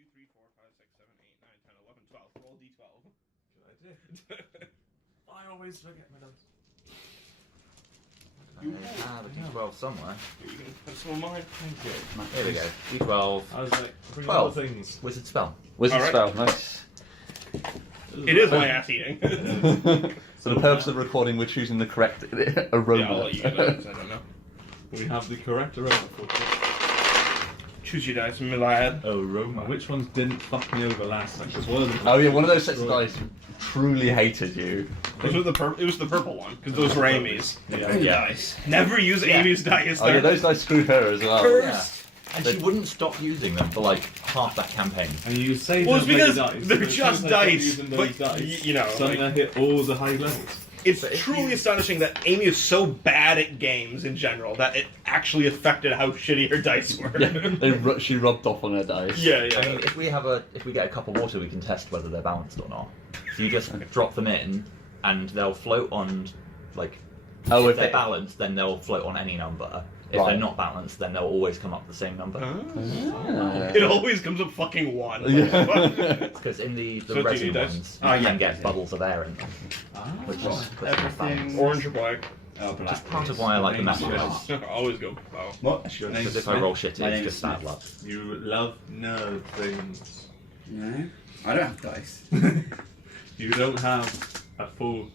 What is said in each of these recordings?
2, 3, 4, 5, 6, 7, 8, 9, 10, 11, 12. Roll d12. Good idea. I always forget my notes. I have a d12 somewhere. You can put some of mine. Thank you. Here we go. D12. I was like, bring 12. other things. Wizard spell. Wizard Alright. spell, nice. It is my ass eating. For the purpose of recording, we're choosing the correct aroma. Yeah, I'll let you get that, 'cause I don't know. We have the correct aroma for Choose your dice, my lad. aroma. Which ones didn't fuck me over last time? Because one of them. Oh yeah, one of those sets of dice truly hated you. It was the purple one, because those were Amy's. Yeah. Dice. Never use Amy's dice. Oh yeah, those dice screwed her as well. Cursed. And she wouldn't stop using them for like half that campaign. And you say Well, it's don't because play dice, they're but as just soon as I stop dice, using but those dice, you know, suddenly like- I hit all the high levels. It's But if truly you- astonishing that Amy is so bad at games in general that it actually affected how shitty her dice were. Yeah, she rubbed off on her dice. yeah, yeah. I mean, if we get a cup of water, we can test whether they're balanced or not. So you just drop them in, and they'll float on, like, Oh, if they're balanced, then they'll float on any number. If Right. they're not balanced, then they'll always come up the same number. It always comes up fucking 1. Yeah. Because in the So do you resin need dice? ones, Oh, you yeah. can get bubbles of air in them, which is Everything. Orange or black? Oh, black. Just part of why I like the Name's messages. Smith. Always go. Oh. What? That's your Name's Because if I Smith. roll shitty, My it's name's just bad Smith. luck. You love nerd things. No, I don't have dice. You don't have a full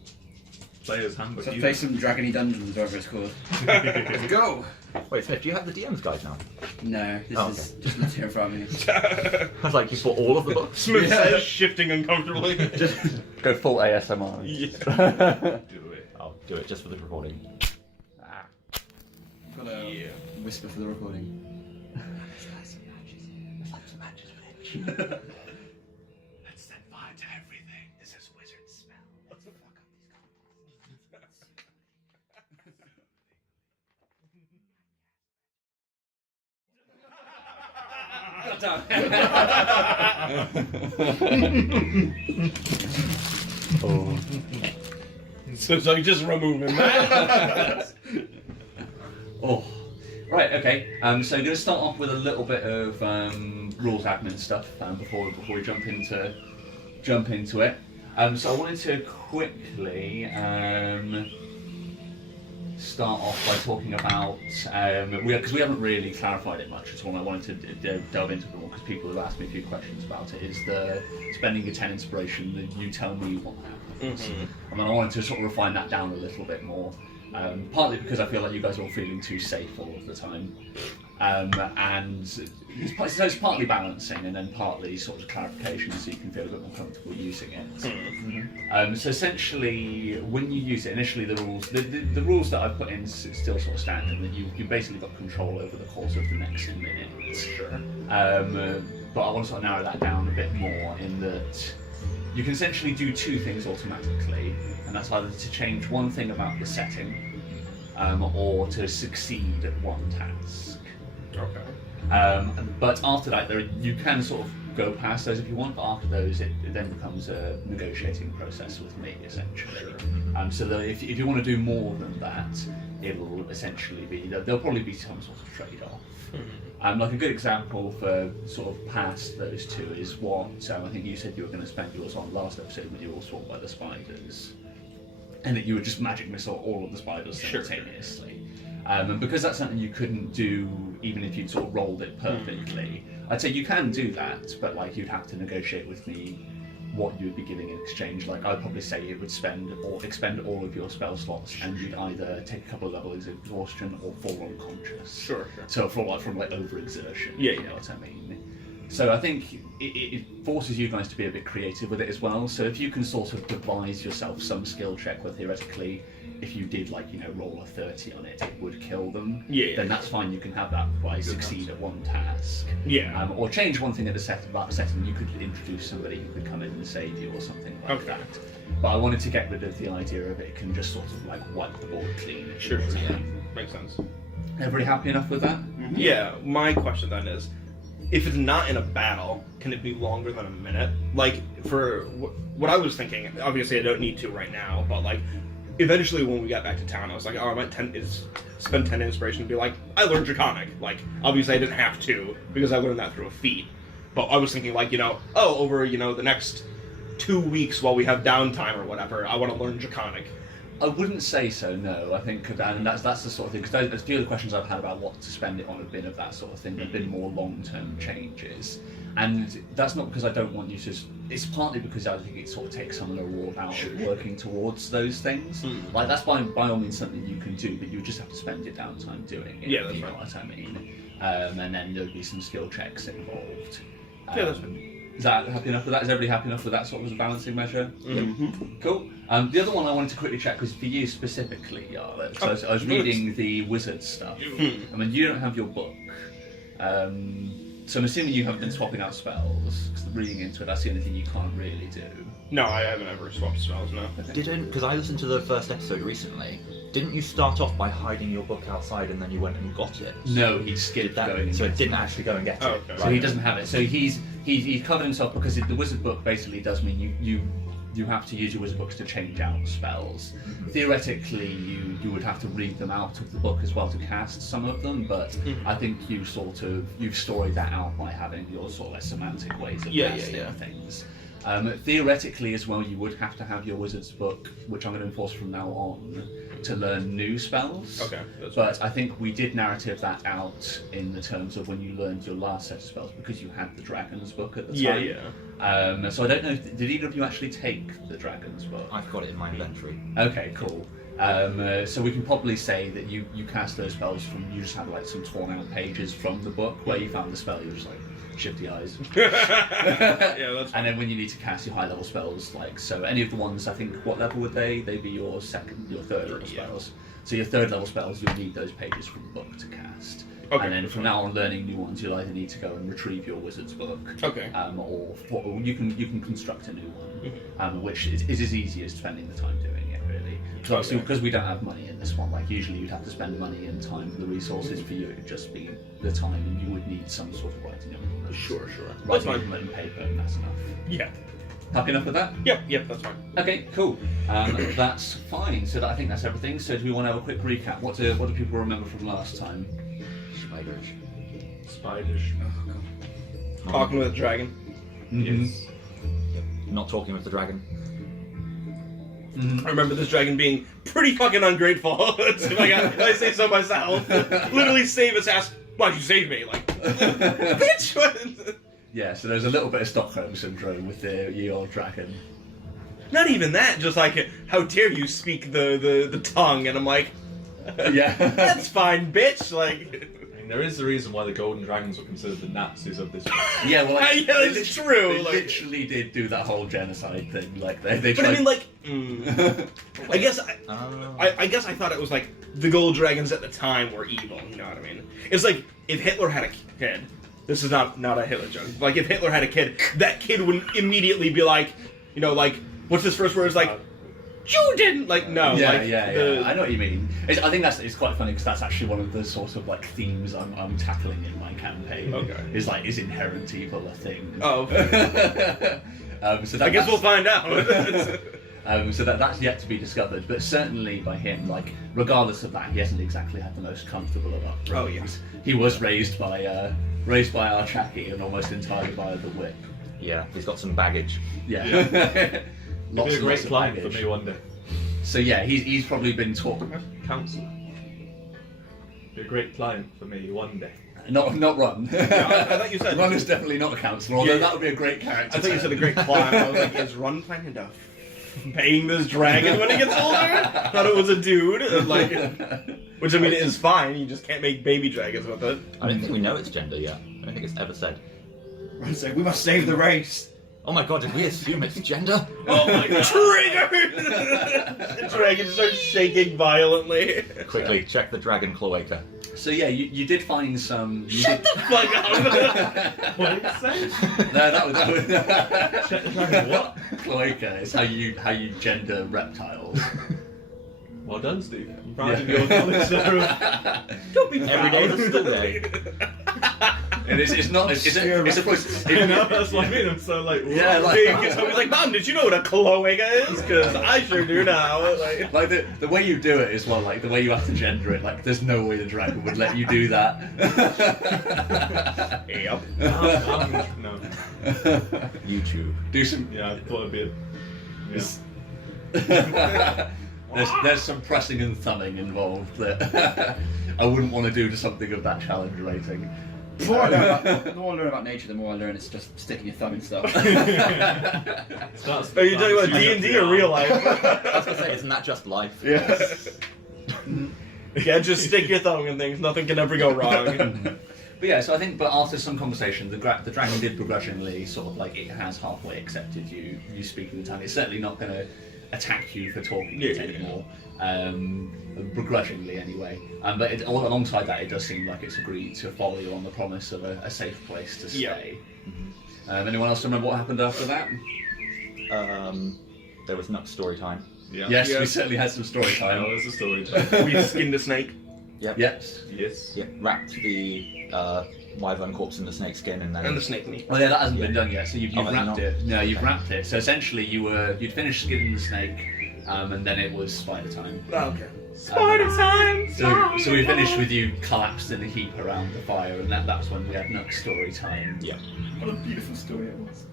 player's handbook. So either. play some Dragony Dungeons, whatever it's called. Let's go! Wait, Smith, do you have the DM's guide now? No, this Oh, is just material from me. I was like, you bought all of the books? Smooth Yeah. says, shifting uncomfortably. Just go full ASMR. Yeah. Do it. I'll do it just for the recording. Got a Yeah. whisper for the recording. Let's set fire to everything. This is wizard spell. Let's fuck up Oh. So it's like just removing that. Oh. Right, okay. So I'm going to start off with a little bit of rules admin stuff before we jump into it. So I wanted to quickly start off by talking about because we haven't really clarified it much at all. And I wanted to delve into it more because people have asked me a few questions about it. Is the spending a 10 inspiration that you tell me what happens, and then I wanted to sort of refine that down a little bit more. Partly because I feel like you guys are all feeling too safe all of the time, and it's partly balancing and then partly sort of clarification so you can feel a bit more comfortable using it. So essentially, when you use it, initially the rules that I've put in still sort of stand in that you basically got control over the course of the next minute. Sure. But I want to sort of narrow that down a bit more in that you can essentially do two things automatically, and that's either to change one thing about the setting, or to succeed at one task. Okay. But after that, you can sort of go past those if you want, but after those, it then becomes a negotiating process with me, essentially. So that if you want to do more than that, it'll essentially be, there'll probably be some sort of trade-off. Like a good example for sort of past those two is what I think you said you were going to spend yours on last episode when you were all swarmed by the spiders, and that you would just magic missile all of the spiders simultaneously. And because that's something you couldn't do even if you'd sort of rolled it perfectly, I'd say you can do that, but like you'd have to negotiate with me what you would be giving in exchange. Like I'd probably say it would expend all of your spell slots, and you'd either take a couple of levels of exhaustion or fall unconscious. Sure. So from overexertion. Yeah, you know what I mean. So I think it forces you guys to be a bit creative with it as well. So if you can sort of devise yourself some skill check where theoretically, if you did roll a 30 on it, it would kill them. Yeah. Then that's fine. You can have that by succeed at one task. Yeah. Or change one thing at the setting. You could introduce somebody who could come in and save you or something like Okay. that. But I wanted to get rid of the idea of it can just sort of wipe the board clean. if you Sure. know what I Yeah. mean. Makes sense. Everybody happy enough with that? Yeah. My question then is, if it's not in a battle, can it be longer than a minute? Like, for what I was thinking, obviously I don't need to right now, but like, eventually when we got back to town, I was like, oh, I might spend 10 inspiration and be like, I learned Draconic. Like, obviously I didn't have to, because I learned that through a feat. But I was thinking like, over, the next 2 weeks while we have downtime or whatever, I want to learn Draconic. I wouldn't say so, no. I think and that's the sort of thing, because a few of the questions I've had about what to spend it on have been of that sort of thing. They've been more long-term changes. And that's not because I don't want you to... It's partly because I think it sort of takes some of the reward out of working towards those things. Like, that's by all means something you can do, but you just have to spend your downtime doing it. Yeah, that's you know right. what I mean. And then there'll be some skill checks involved. Yeah, that's fine. Is that happy enough with that? Is everybody happy enough with that sort of as a balancing measure? Mm-hmm. Cool. The other one I wanted to quickly check was for you specifically, Yarlet. So I was reading the wizard stuff. I mean, you don't have your book. So I'm assuming you haven't been swapping out spells, because reading into it, that's the only thing you can't really do. No, I haven't ever swapped spells, no. Because I listened to the first episode recently. Didn't you start off by hiding your book outside and then you went and got it? No, he skipped going and so it getting didn't actually go and get it. Okay. So he doesn't have it. So he's covered himself, because the wizard book basically does mean you have to use your wizard books to change out spells. Theoretically, you would have to read them out of the book as well to cast some of them, but I think you've storied that out by having your sort of like semantic ways of casting things. Theoretically as well, you would have to have your wizard's book, which I'm going to enforce from now on, to learn new spells. Okay. But I think we did narrative that out in the terms of when you learned your last set of spells, because you had the Dragon's book at the time. Yeah. So I don't know, did either of you actually take the Dragon's book? I've got it in my inventory. Okay, cool. So we can probably say that you cast those spells from, you just had like some torn out pages from the book where you found the spell, you were just like, shifty eyes. Yeah, that's fine. And then when you need to cast your high level spells, like, so any of the ones, I think, what level would they? They'd be your third level spells. So your third level spells, you'll need those pages from the book to cast. Okay. And then from now on, learning new ones, you'll either need to go and retrieve your wizard's book, Okay. or you can construct a new one, which is as easy as spending the time doing it, really. Okay. Because we don't have money in this one, like usually you'd have to spend money and time for the resources. For you, it would just be the time, and you would need some sort of writing implement. Sure. That's Writing fine. implement and paper, and that's enough. Yeah. Happy enough with that? Yep, that's fine. Okay, cool. That's fine. So I think that's everything. So do we want to have a quick recap? What do people remember from last time? Spiders. Talking with a dragon. Yes. Not talking with the dragon. I remember this dragon being pretty fucking ungrateful. If I say so myself. Literally save his ass. Why'd you save me? Like, bitch! Yeah, so there's a little bit of Stockholm syndrome with the ye old dragon. Not even that, just like, how dare you speak the tongue? And I'm like, Yeah. that's fine, bitch. Like, I mean, there is a reason why the golden dragons were considered the Nazis of this. Yeah, well, like, Yeah, it's they true, They like- literally did do that whole genocide thing. Like they but tried. I mean, like, I guess Oh. I guess I thought it was like the gold dragons at the time were evil. You know what I mean? It's like if Hitler had a kid. This is not a Hitler joke. Like if Hitler had a kid, that kid would immediately be like, like what's his first words? Like, you didn't. Like no. Yeah, like, yeah. I know what you mean. I think it's quite funny because that's actually one of the sort of like themes I'm tackling in my campaign. Okay. Is inherent evil a thing? Oh. So I guess we'll find out. So that's yet to be discovered, but certainly by him, like regardless of that, he hasn't exactly had the most comfortable of upbringings. Oh, yes. He was raised by our Chucky and almost entirely by the whip. Yeah, he's got some baggage. Yeah. It'd be a Lots great of client for baggage. me one day. So yeah, he's probably been taught. Counselor. Be a great client for me one day. Not Ron. I thought you said- Ron is definitely not a counselor, although Yeah. that would be a great character. I thought you said a great climb. I was like, is Run planning to paying this dragon when he gets older? Thought it was a dude. And like, which I mean is fine. You just can't make baby dragons with it. I don't think we know its gender yet. I don't think it's ever said. Ron's like, we must save the race. Oh my god, did we assume its gender? Oh my god! Triggered! The dragon starts shaking violently. Quickly, check the dragon cloaca. So yeah, you did find some. Shut the fuck up! What did it say? No, that was Check the dragon what? cloaca. Is how you gender reptiles. Well done, Steve. You Yeah. found your knowledge there. Don't be Every day is a school day. And it's not. It's No, that's what I mean. I'm so like, what? Yeah, like- He gets home, he's like, Mom, did you know what a cloaca is? Because I sure do now. Like, Like the way you do it is well, like the way you have to gender it. Like there's no way the dragon would let you do that. yep. No. YouTube. Do some. Yeah, I thought it'd be. There's some pressing and thumbing involved that I wouldn't want to do to something of that challenge rating. The more I learn about nature, the more I learn it's just sticking your thumb in stuff. Are you talking about D&D or real life? I was gonna say, isn't that just life? Yes. Yeah, just stick your thumb in things. Nothing can ever go wrong. But yeah, so I think, but after some conversation, the dragon did begrudgingly sort of like, it has halfway accepted you speaking the tongue. It's certainly not going to attack you for talking it anymore, begrudgingly anyway. But alongside that, it does seem like it's agreed to follow you on the promise of a safe place to stay. Anyone else remember what happened after that? There was Nuck's story time. Yeah. Yes, we certainly had some story time. That was a story time. We skinned a snake. Yep. Yes. Yes. Yep. Wrapped the wyvern corpse in the snake skin and then. And the snake meat. Well, yeah, that hasn't been done yet. So you've Oh, has it wrapped not? it. No, you've wrapped it. So essentially, you'd finished skinning the snake, and then it was spider time. Oh, okay. Spider time! So we finished with you collapsed in a heap around the fire, and that's when we had Nuck's story time. Yeah. What a beautiful story it was.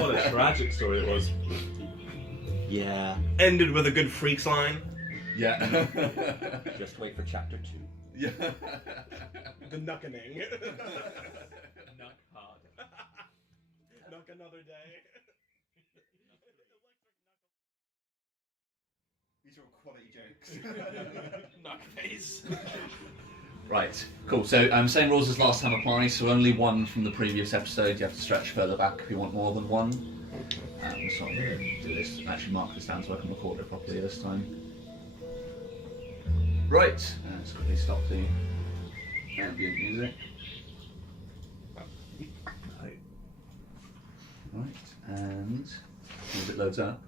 What a tragic story it was. Yeah. Ended with a good freaks line. Yeah. Just wait for chapter 2. Yeah. The knuckening. Nuck hard. Knuck another day. These are all quality jokes. Knuck face. Right. Cool. So same rules as last time apply. So only one from the previous episode. You have to stretch further back if you want more than one. So I'm going to do this. Actually, mark this down so I can record it properly this time. Right. Let's quickly stop the ambient music. Right. And as it loads up.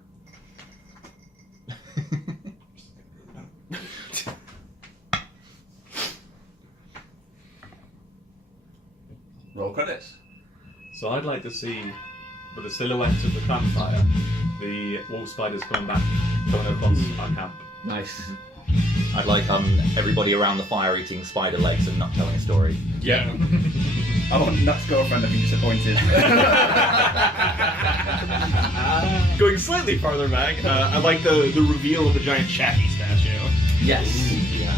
Roll credits. So I'd like to see, with the silhouette of the campfire, the wolf spiders coming across our camp. Nice. I'd like everybody around the fire eating spider legs and not telling a story. Yeah. I want Nuck's girlfriend looking disappointed. Going slightly farther back, I like the reveal of the giant Chappie statue. Yes. Yeah.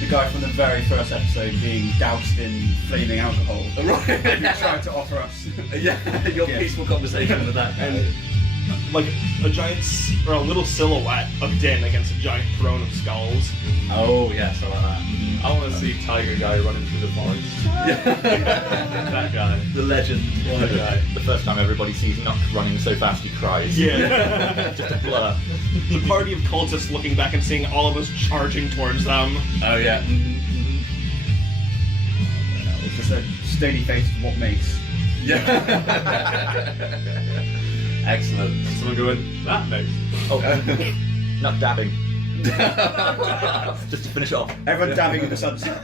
The guy from the very first episode being doused in flaming alcohol. Right. Who tried to offer us. Yeah, your Yeah. peaceful conversation with that. And like a giant, or a little silhouette of Din against a giant throne of skulls. Oh yes, I like that. I want to see Tiger Guy running through the forest. That guy. The legend. What a guy. The first time everybody sees Nuck running so fast he cries. Yeah. Just a blur. The party of cultists looking back and seeing all of us charging towards them. Oh yeah. It's just a stony face with what makes. Yeah. Excellent. Someone going, that makes. Oh, Nuck dabbing. Just to finish it off. Everyone dabbing in the sunset.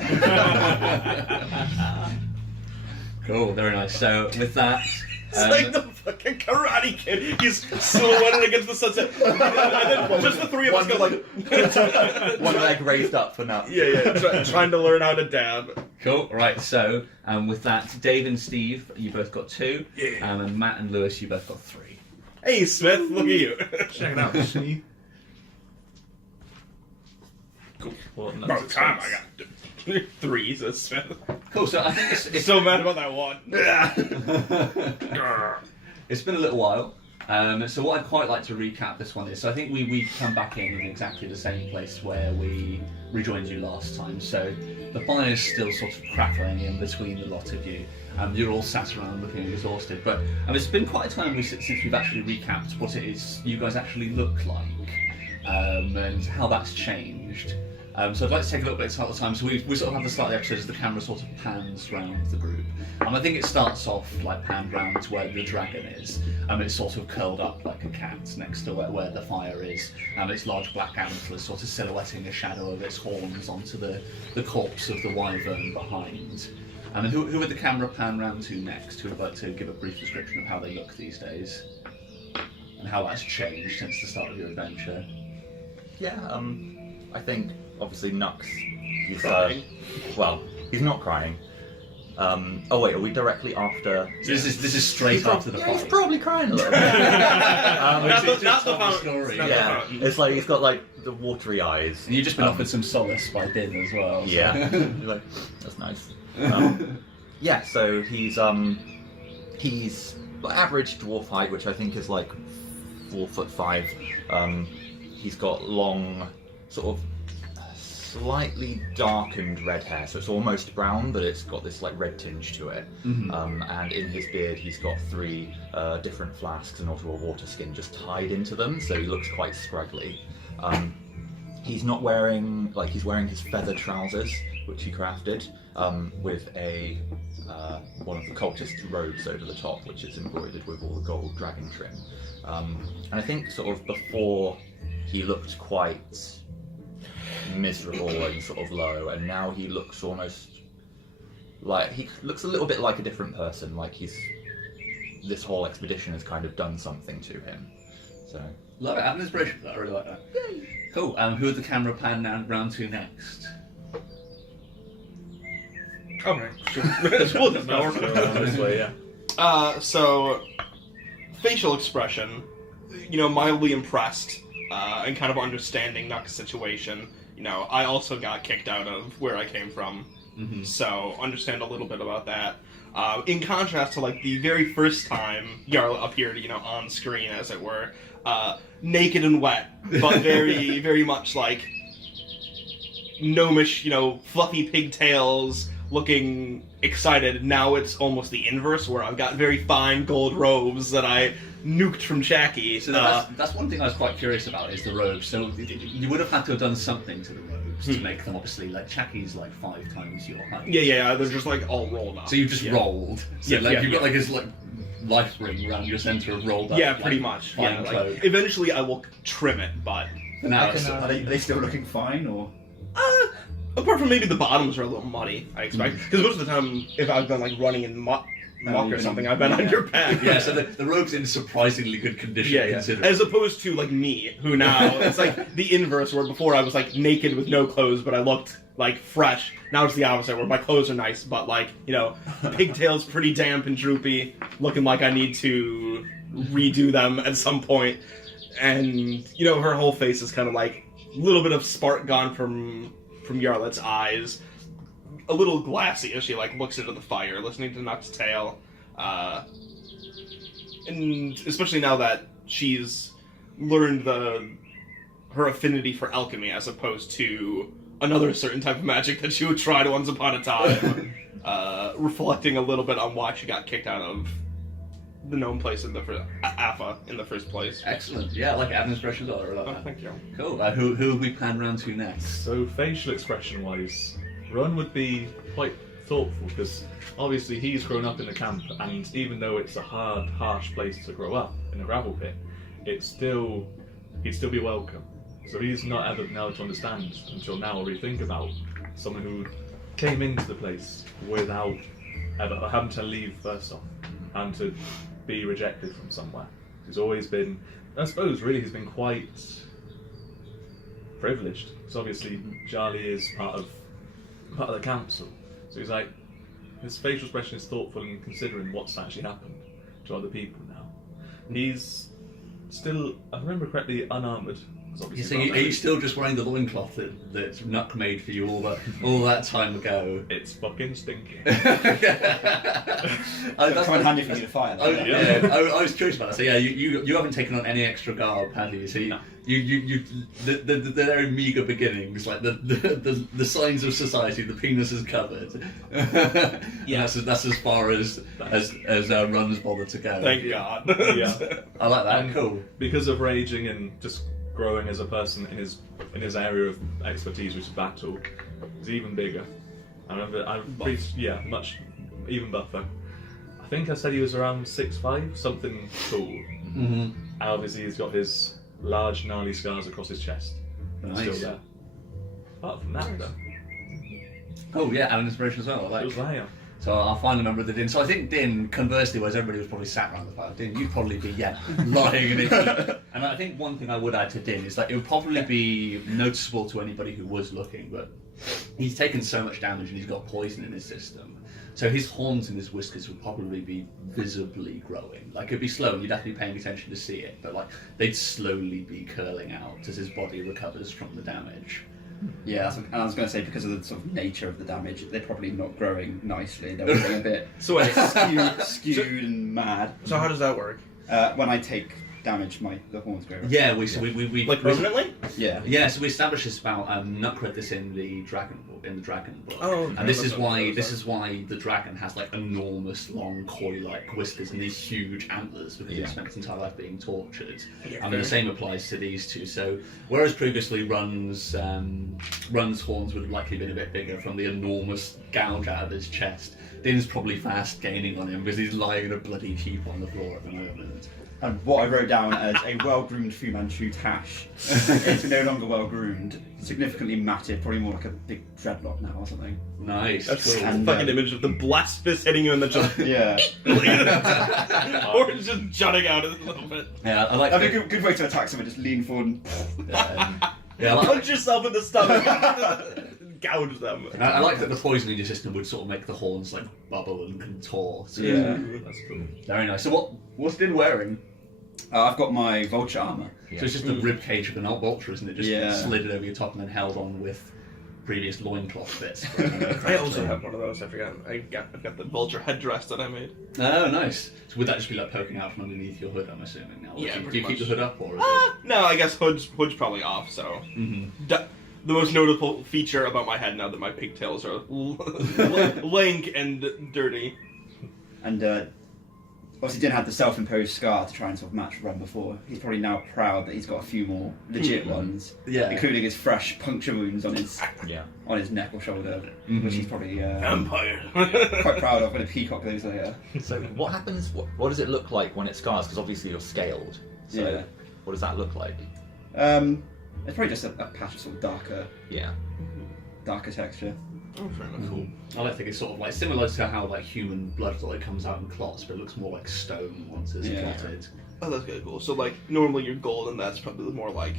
Cool. Very nice. So with that. It's like the fucking Karate Kid. He's silhouetted against the sunset. And then just the three of us go like... One leg raised up for Nuck. Yeah. Trying to learn how to dab. Cool. Right. So with that, Dave and Steve, you both got 2. Yeah. And Matt and Lewis, you both got 3. Hey, Smith, look at you. Check it out, see? Cool. Well, About time I got 3, says Smith. Cool. So I think it's So mad about that one. It's been a little while. So what I'd quite like to recap this one is, so I think we come back in exactly the same place where we rejoined you last time. So the fire is still sort of crackling in between the lot of you. You're all sat around looking exhausted, but it's been quite a time since we've actually recapped what it is you guys actually look like, and how that's changed. So I'd like to take a little bit of time. So we sort of have the start of the episode as the camera sort of pans round the group. And I think it starts off like panned round to where the dragon is. It's sort of curled up like a cat next to where the fire is. Its large black antlers sort of silhouetting a shadow of its horns onto the corpse of the wyvern behind. And then who would the camera pan round to next? Who would like to give a brief description of how they look these days? And how that's changed since the start of your adventure? Yeah, I think obviously Nuck's he's Crying. well, he's not crying. Oh wait, are we directly after? So this is straight after the Yeah, he's fight. probably crying a little bit. Not the fountain. story. Not the Yeah, fountain. it's like he's got like the watery eyes. And you've just been offered some solace by Din as well. So. Yeah, You're like, that's nice. Yeah, so he's average dwarf height, which I think is like 4'5". He's got long, sort of slightly darkened red hair, so it's almost brown, but it's got this like red tinge to it. And in his beard, he's got 3 different flasks and also a water skin just tied into them, so he looks quite scraggly. He's not wearing, like, he's wearing his feather trousers, which he crafted, with a one of the cultist robes over the top, which is embroidered with all the gold dragon trim. And I think sort of before he looked quite miserable and sort of low, and now he looks almost like, he looks a little bit like a different person, like this whole expedition has kind of done something to him. So Love it. I have an inspiration for that. I really like that. Yay. Cool. Who would the camera pan round to next? Okay, sure. We'll just go This way, yeah. So, facial expression, mildly impressed, and kind of understanding Nuck's situation. I also got kicked out of where I came from, so understand a little bit about that. In contrast to, like, the very first time Jarl appeared, on screen, as it were, naked and wet, but very, very much, like, gnomish, fluffy pigtails, looking excited. Now it's almost the inverse, where I've got very fine gold robes that I nuked from Jackie. So that's one thing I was quite curious about, is the robes. So you would have had to have done something to the robes to make them, obviously, like, Chaki's like 5 times your height. Yeah, they're just, like, all rolled up. So you've just rolled. So you've got like this like life ring around your centre of rolled up. Yeah, pretty like, much. fine Yeah, like, cloak. eventually I will trim it, but For now, Are they still looking fine, or? apart from maybe the bottoms are a little muddy, I expect. Because most of the time, if I've been, like, running in muck or something, I've been on your back. yeah, so the robe's in surprisingly good condition. Considering. As opposed to, like, me, who now, it's like the inverse, where before I was, like, naked with no clothes, but I looked, like, fresh. Now it's the opposite, where my clothes are nice, but, like, pigtails pretty damp and droopy, looking like I need to redo them at some point. And, her whole face is kind of like a little bit of spark gone from Yarlet's eyes. A little glassy as she, like, looks into the fire, listening to Nuck's tale. And especially now that she's learned her affinity for alchemy, as opposed to another certain type of magic that she would try to once upon a time. Reflecting a little bit on why she got kicked out of the gnome place in the AFA in the first place. Excellent. Yeah, I like Adam's expressions. I really like Oh, that. thank you. Cool. Who have we planned round to next? So facial expression wise, Ron would be quite thoughtful, because obviously he's grown up in the camp, and even though it's a hard, harsh place to grow up in a gravel pit, he'd still be welcome. So he's not ever been able to understand until now, or really think about someone who came into the place without ever having to leave first off, and to be rejected from somewhere. He's always been, I suppose, really, he's been quite privileged, because obviously Charlie is part of the council. So he's like, his facial expression is thoughtful and considering what's actually happened to other people now. He's still, if I remember correctly, unarmoured. So are you still just wearing the loincloth that Nuck made for you all that time ago? It's fucking stinky. That's quite handy for you to fire. Though, I was curious about that. So yeah, you haven't taken on any extra garb, have you? So the very meagre beginnings, like the signs of society, the penis is covered. Yeah, that's as far as Run's bothered to go. Thank God. Yeah. I like that. And cool. Because of raging and just growing as a person in his area of expertise, which is battle, is even bigger. I remember, much even buffer. I think I said he was around 6'5", something tall. Mm-hmm. And obviously he's got his large gnarly scars across his chest. Nice. Still there. Apart from that, though, Oh yeah, and an inspiration as well. I it like. was there. So I'll find a member of the Din. So I think Din, conversely, whereas everybody was probably sat around the fire, Din, you'd probably be, lying in it. And I think one thing I would add to Din is that it would probably be noticeable to anybody who was looking, but he's taken so much damage and he's got poison in his system. So his horns and his whiskers would probably be visibly growing. Like it'd be slow, and you'd have to be paying attention to see it, but like they'd slowly be curling out as his body recovers from the damage. Yeah, and I was going to say, because of the sort of nature of the damage, they're probably not growing nicely. They're getting a bit So wait, skewed and mad. so how does that work? When I take damage, the horns grow. Yeah, we Like permanently? Yeah. Yeah, so we established this about Nuck read this in the dragon book. Oh, okay. And this is That's what why it was. the dragon has like enormous, long, coil-like whiskers and these huge antlers because he spent his entire life being tortured. Yeah, And then the fair. same applies to these two. So whereas previously Run's horns would have likely been a bit bigger from the enormous gouge out of his chest, Din's probably fast gaining on him because he's lying in a bloody heap on the floor at the moment. And what I wrote down as a well-groomed Fu Manchu Tash is no longer well-groomed, significantly matted, probably more like a big dreadlock now or something. Nice. That's cool. a And, fucking image of the blast fist hitting you in the jaw. Yeah. Or it's just jutting out a little bit. Yeah, I like That'd be that. a good way to attack someone, just lean forward and... Yeah, I like, Punch yourself in the stomach. Gouge them. I like that the poison in your system would sort of make the horns like bubble and contort. So Yeah. That's cool. Very nice. So what's Din wearing? I've got my vulture armour. So it's just the rib cage of an old vulture, isn't it? Just Yeah. slid it over your top and then held on with previous loincloth bits. I also have one of those. I forgot. I've got the vulture headdress that I made. Oh, nice. So would that just be like poking out from underneath your hood? I'm assuming now. Or Yeah, do you pretty keep the much. hood up, or? Is No, I guess hood's probably off. So the most notable feature about my head now that my pigtails are lank and dirty. And obviously didn't have the self-imposed scar to try and sort of match Run before. He's probably now proud that he's got a few more legit ones, Yeah. including his fresh puncture wounds on his Yeah. neck or shoulder, which he's probably Vampire. quite proud of when a peacock goes later. So what happens? What does it look like when it scars? Because obviously you're scaled. So Yeah. what does that look like? It's probably just a patch of sort of Yeah. darker texture. Oh, fair enough. Cool. I like to think it's sort of like similar to how like human blood like comes out in clots, but it looks more like stone once it's Yeah. clotted. Oh, that's kind of cool. So, like, normally you're gold, and that's probably more like.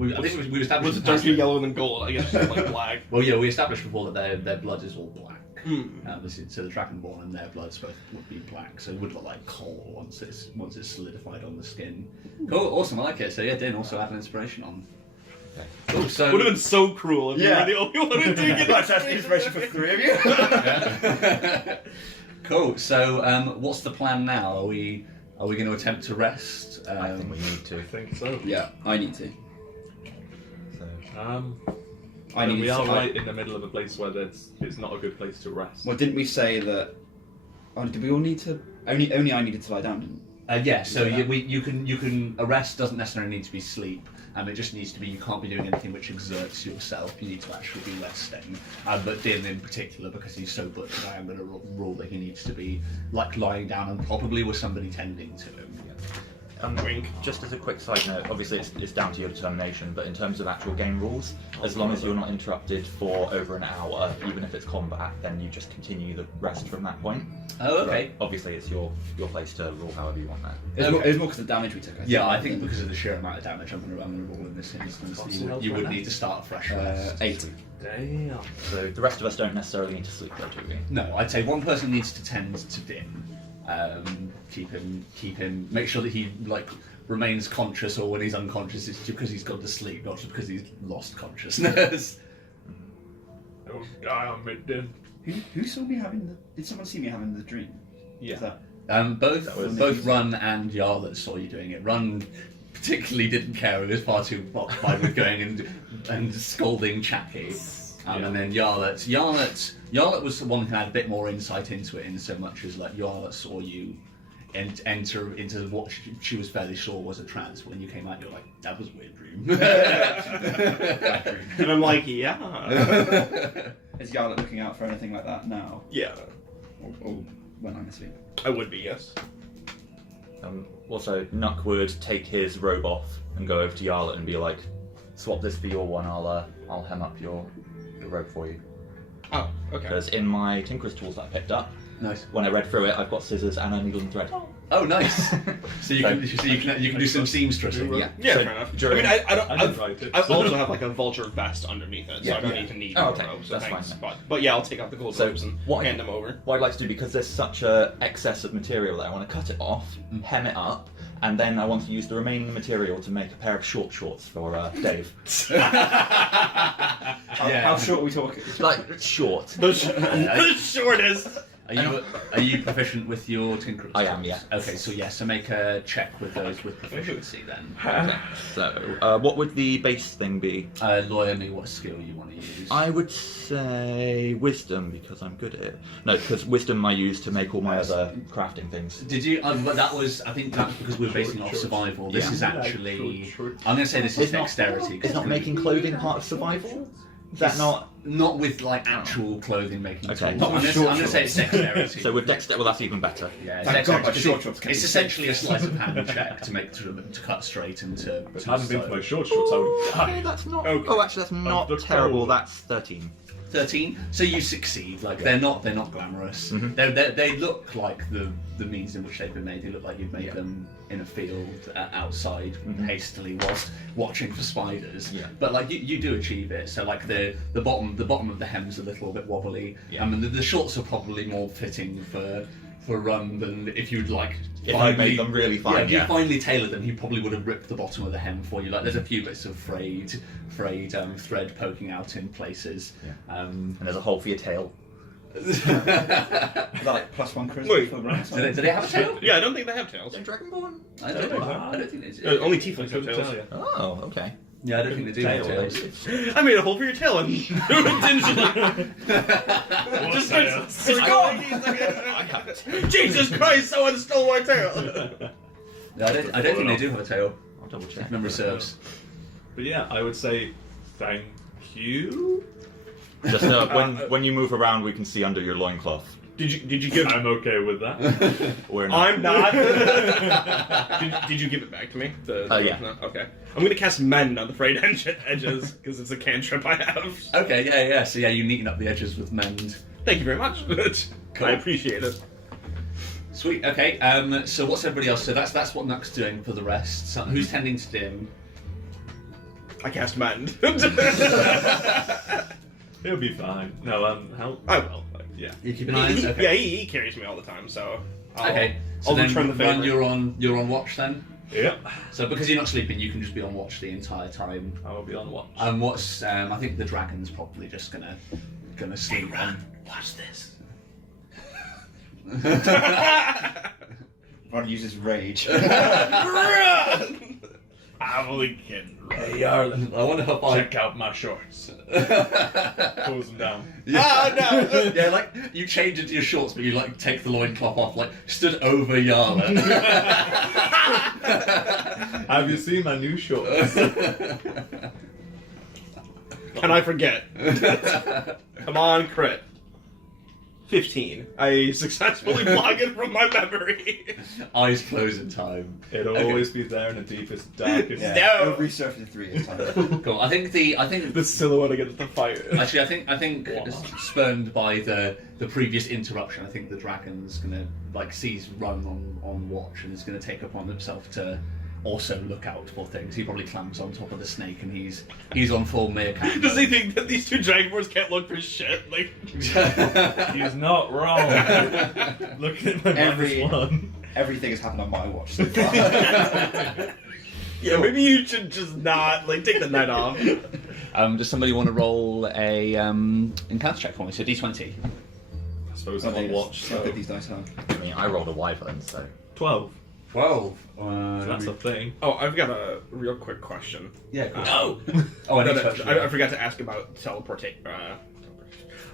I think we established Was it in the past darker that- yellow than gold? I guess it's like black. Well, yeah, we established before that their blood is all black. Hmm. So the Dragonborn and their bloods both would be black, so it would look like coal once it's solidified on the skin. Cool, awesome, I like it. So yeah, Din also had an inspiration on. Cool, so Would have been so cruel if Yeah. you were the only one who did get That's the inspiration for three of you. Cool. So what's the plan now? Are we going to attempt to rest? I think we need to. I think so. Yeah, I need to. So, I need we to. are right in the middle of a place where it's not a good place to rest. Well, didn't we say that? Oh, did we all need to? Only I needed to lie down, didn't? Yeah, so Yeah. you can a rest doesn't necessarily need to be sleep. It just needs to be, you can't be doing anything which exerts yourself. You need to actually be resting. But Din in particular, because he's so butchered, I am going to rule that he needs to be like lying down and probably with somebody tending to him. Wink. just as a quick side note, obviously it's down to your determination, but in terms of actual game rules, as long as you're not interrupted for over an hour, even if it's combat, then you just continue the rest from that point. Oh, okay. But obviously it's your place to rule however you want that. It was more because of the damage we took. Yeah, I think because of the sheer amount of damage, I'm going to rule in this instance. You would need to start a fresh rest. 8. Damn. So the rest of us don't necessarily need to sleep though, do we? No, I'd say one person needs to tend to Din. Keep him. Make sure that he like remains conscious, or when he's unconscious, it's because he's gone to sleep, not just because he's lost consciousness. Don't die on me, Din. Who saw me having the? Did someone see me having the dream? Yeah. Is that- Both was- Run and Yarlet saw you doing it. Run particularly didn't care; he was far too occupied with going and scolding Chappie. And then Yarlet was the one who had a bit more insight into it, in so much as like Yarlet saw you enter into what she was fairly sure was a trance. When you came out, you're like, that was a weird dream. And I'm like, yeah. Is Yarlet looking out for anything like that now, Yeah. or when I'm asleep? I would be, yes. Also, Nuck would take his robe off and go over to Yarlet and be like, swap this for your one, I'll hem up your robe for you. Oh, okay. Because in my Tinker's tools that I picked up, Nice. when I read through it, I've got scissors and a needle and thread. Oh, nice. So you can do some seamstressing. Yeah. Yeah, So fair enough. during- I mean, I don't. I didn't write it. I also have like a vulture vest underneath it, so Yeah, I don't yeah. even need Oh, more okay. robes. So That's thanks. fine But yeah, I'll take out the gold So robes and what I- hand them over. What I'd like to do, because there's such a excess of material there, I want to cut it off, hem it up, and then I want to use the remaining material to make a pair of short shorts for Dave. How short are we talking? Like, short. The shortest. Are you proficient with your tinkering I am, skills? yeah. Okay, so so make a check with those with proficiency then. Okay. So, what would the base thing be? Lawyer me what skill you want to use. I would say wisdom, because I'm good at it. No, because wisdom I use to make all my other crafting things. Did you? But I think that's because we're basing it off survival. This Yeah. is actually. Short. I'm going to say this is It's not- dexterity. 'cause Is not making clothing part of survival? Is that not? Not with like actual clothing making Okay. tools. Not I'm with going to say it's dexterity. So with Dexter, well, that's even better. Yeah, it's Thank God my dexterity. short shorts came It's in. essentially a sleight of hand check to make to cut straight into. If it hadn't been for my short shorts, I would Okay, die. that's not. Okay. Oh, actually, that's not the terrible. cold. That's 13. 13. So you succeed. Like they're not glamorous. Mhm. They look like the means in which they've been made. They look like you've made them in a field outside hastily whilst watching for spiders. Yeah. But like you do achieve it. So like the bottom of the hem's a little bit wobbly. Yeah. I mean the shorts are probably more fitting for run than if you'd like. If I made them really fine, Yeah, if you yeah. finally tailored them, he probably would have ripped the bottom of the hem for you. Like there's a few bits of frayed thread poking out in places. Yeah. And there's a hole for your tail. Is that like +1 charisma Wait. for rank? Do they have a tail? Yeah, I don't think they have tails. Dragonborn? I don't think they do. Only tieflings have Couldn't tails. tell you. Oh, okay. Yeah, I don't think they do have Tail, tails. I made a hole for your tail and What's that? it's gone. Jesus Christ! Someone stole my tail. No, I don't think they do have a tail. I'll double check. If memory serves. But yeah, I would say thank you. Just when you move around, we can see under your loincloth. Did you give? I'm okay with that. We're not. I'm not. did you give it back to me? Yeah. No? Okay. I'm gonna cast Mend on the frayed edges because it's a cantrip I have. Okay, yeah. So yeah, you neaten up the edges with mend. Thank you very much. Cool. I appreciate it. Sweet. Okay. So what's everybody else? So that's what Nuck's doing for the rest. So who's tending to dim? I cast Mend. He'll be fine. No, how? I will. Yeah. You keep an eye on. Okay. Yeah, he carries me all the time, so. Okay. So I'll then return the favor. Run, you're on watch then. Yep. So because you're not sleeping, you can just be on watch the entire time. I will be on watch. What's I think the dragon's probably just gonna sleep. Watch this. Ron uses rage. I'm only kidding. Hey, Yarlin, I wonder if Check out my shorts. Close them down. Oh no! Yeah, like you change into your shorts, but you like take the loincloth off, like stood over Yarlin. Have you seen my new shorts? Can I forget? Come on, crit. 15. I successfully block it from my memory. Eyes closed in time. It'll always be there in the deepest, darkest. Yeah, No. it'll resurface in 3 years' time. Cool. I think The silhouette against the fire. actually I think spurned by the previous interruption, I think the dragon's gonna sees Run on watch and is gonna take upon himself to also look out for things. He probably clambers on top of the snake and he's on full meerkat. Does he think that these two dragonborns can't look for shit? Like, He's not wrong. Look at my -1. Everything has happened on my watch so far. yeah, maybe you should just not take the night off. Does somebody want to roll a encounter check for me? So D20. I suppose I'm on watch. See how So big these dice are. I mean, I rolled a wyvern, so. 12. 12. So that's a thing. Oh, I've got a real quick question. Yeah. Cool. No. Oh, I No, need no, to I forgot to ask about teleportation. That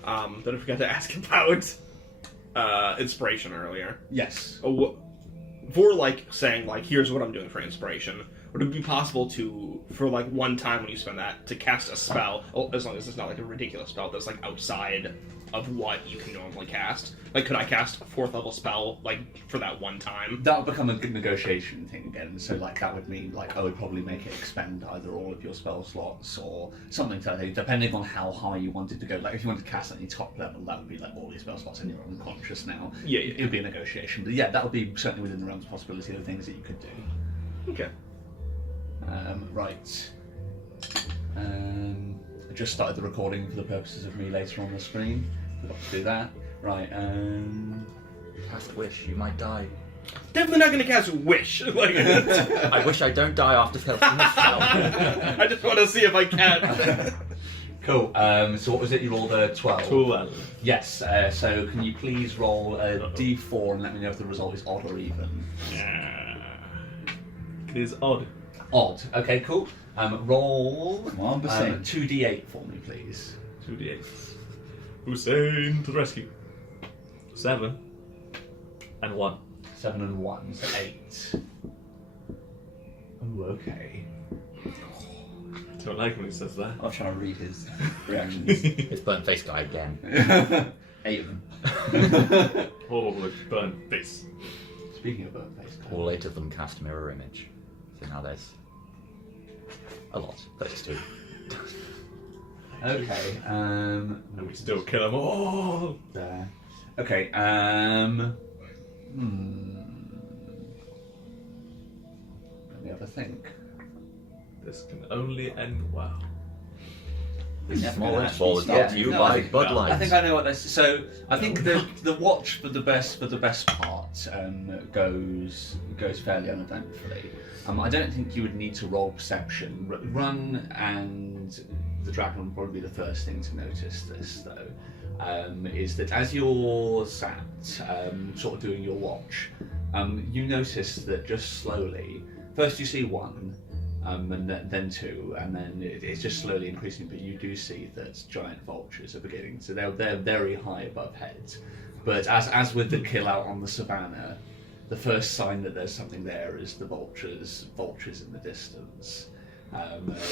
I forgot to ask about inspiration earlier. Yes. For saying here's what I'm doing for inspiration. Would it be possible to, for one time when you spend that, to cast a spell, as long as it's not a ridiculous spell that's outside of what you can normally cast? Like, could I cast a 4th level spell, like, for that one time? That would become a good negotiation thing again. So, like, that would mean, like, I would probably make it expend either all of your spell slots or something to that, depending on how high you wanted to go. Like, if you wanted to cast at any top level, that would be, like, all your spell slots and you're unconscious now. Yeah. It would be a negotiation. But, yeah, that would be certainly within the realms of possibility of things that you could do. Okay. Right. I just started the recording for the purposes of me later on the screen. Forgot to do that. Right, Cast wish, you might die. Definitely not gonna cast Wish. Like, I wish I don't die after casting this spell. I just want to see if I can. Cool. So what was it? You rolled a 12. 12. Yes. So can you please roll a d4 and let me know if the result is odd or even? It is odd. Odd. Okay. Cool. Roll 1%. 2d8 for me, please. 2d8. Hussein to the rescue. 7 and 1. 7 and 1, so 8. Oh, okay. Don't like when he says that. I was trying to read his reactions. It's burnt face guy again. 8 of them. Oh, burnt face. Speaking of burnt face, All 8 of them cast mirror image. So now there's a lot. 32. okay. And we still kill them all. There. Okay. Let me have a think. This can only end well. This Never small gonna edge ball is actually brought stop. to you No, by I think- Bud Light. I think I know what this. So I think the watch for the best part goes fairly uneventfully. I don't think you would need to roll perception. Run and the dragon would probably be the first thing to notice this though. Is that as you're sat, sort of doing your watch, you notice that just slowly, first you see 1. And then 2, and then it's just slowly increasing. But you do see that giant vultures are beginning to. They're very high above heads. But as with the kill out on the savannah, the first sign that there's something there is the vultures in the distance.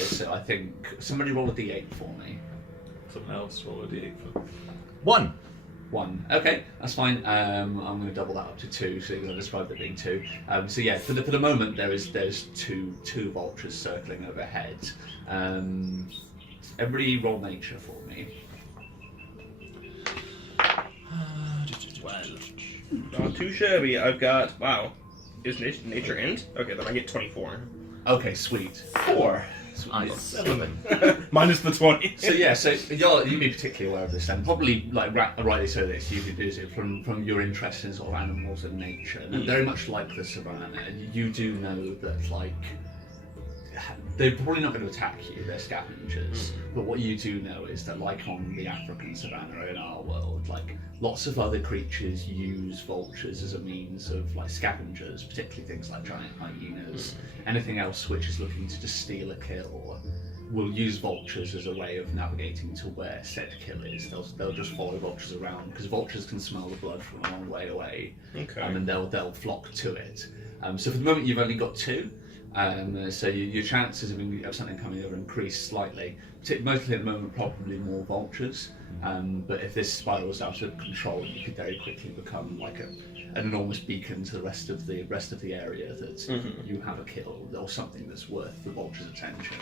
So I think somebody roll a d8 for me. Someone else roll a d8 for 1. 1. Okay, that's fine. I'm going to double that up to 2, so you're going to describe it being 2. So yeah, for the moment there's two vultures circling overhead. Everybody roll nature for me. Not too shabby. I've got, wow. Is nature int? Okay, then I get 24. Okay, sweet. 4. I got 7. Minus the 20. So yeah, so you'd be particularly aware of this, and probably like rightly so. This you could do so from your interest in sort of animals and nature, and very much like the savannah. You do know that like they're probably not going to attack you. They're scavengers, but what you do know is that like on the African savannah in our world, like lots of other creatures use vultures as a means of like scavengers, particularly things like giant hyenas. Anything else which is looking to just steal a kill will use vultures as a way of navigating to where said kill is. They'll just follow vultures around because vultures can smell the blood from a long way away, Okay. and they'll flock to it. So for the moment you've only got 2. So your chances of something coming over increase slightly. Mostly at the moment, probably more vultures. But if this spirals out of control, you could very quickly become like an enormous beacon to the rest of the area that you have a kill or something that's worth the vulture's attention.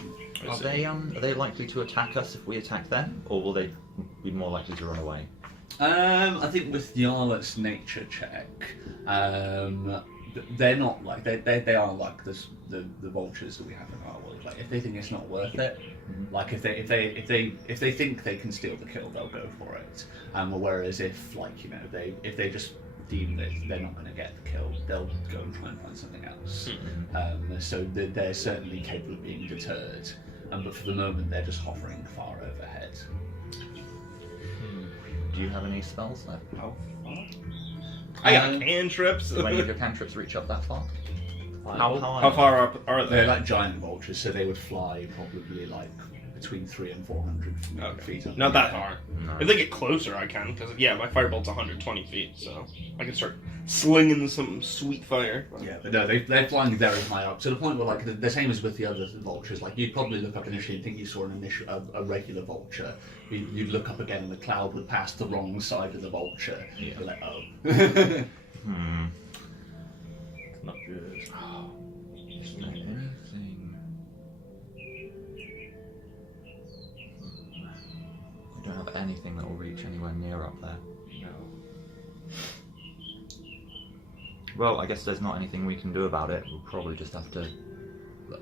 Are they likely to attack us if we attack them, or will they be more likely to run away? I think with Yarlet's nature check, they're not like they are like the vultures that we have in our world. Like if they think it's not worth it, like if they think they can steal the kill, they'll go for it. Whereas if if they just deem that they're not going to get the kill, they'll go and try and find something else. So they're certainly capable of being deterred. But for the moment, they're just hovering far overhead. Do you have any spells left? How far? I got cantrips. Do any of your cantrips reach up that far? How high? How far up are They're they? like giant vultures, so they would fly probably like between 300 and 400 feet. Not that far. No. If they get closer, I can, because my firebolt's 120 feet, so I can start slinging some sweet fire. Yeah, but no, they're flying very high up to the point where, like, the same as with the other vultures. Like, you'd probably look up initially and think you saw a regular vulture. You'd look up again and the cloud would pass the wrong side of the vulture. Yeah. You're like, oh. Not good. Isn't there anything? We don't have anything that will reach anywhere near up there. No. Well, I guess there's not anything we can do about it. We'll probably just have to.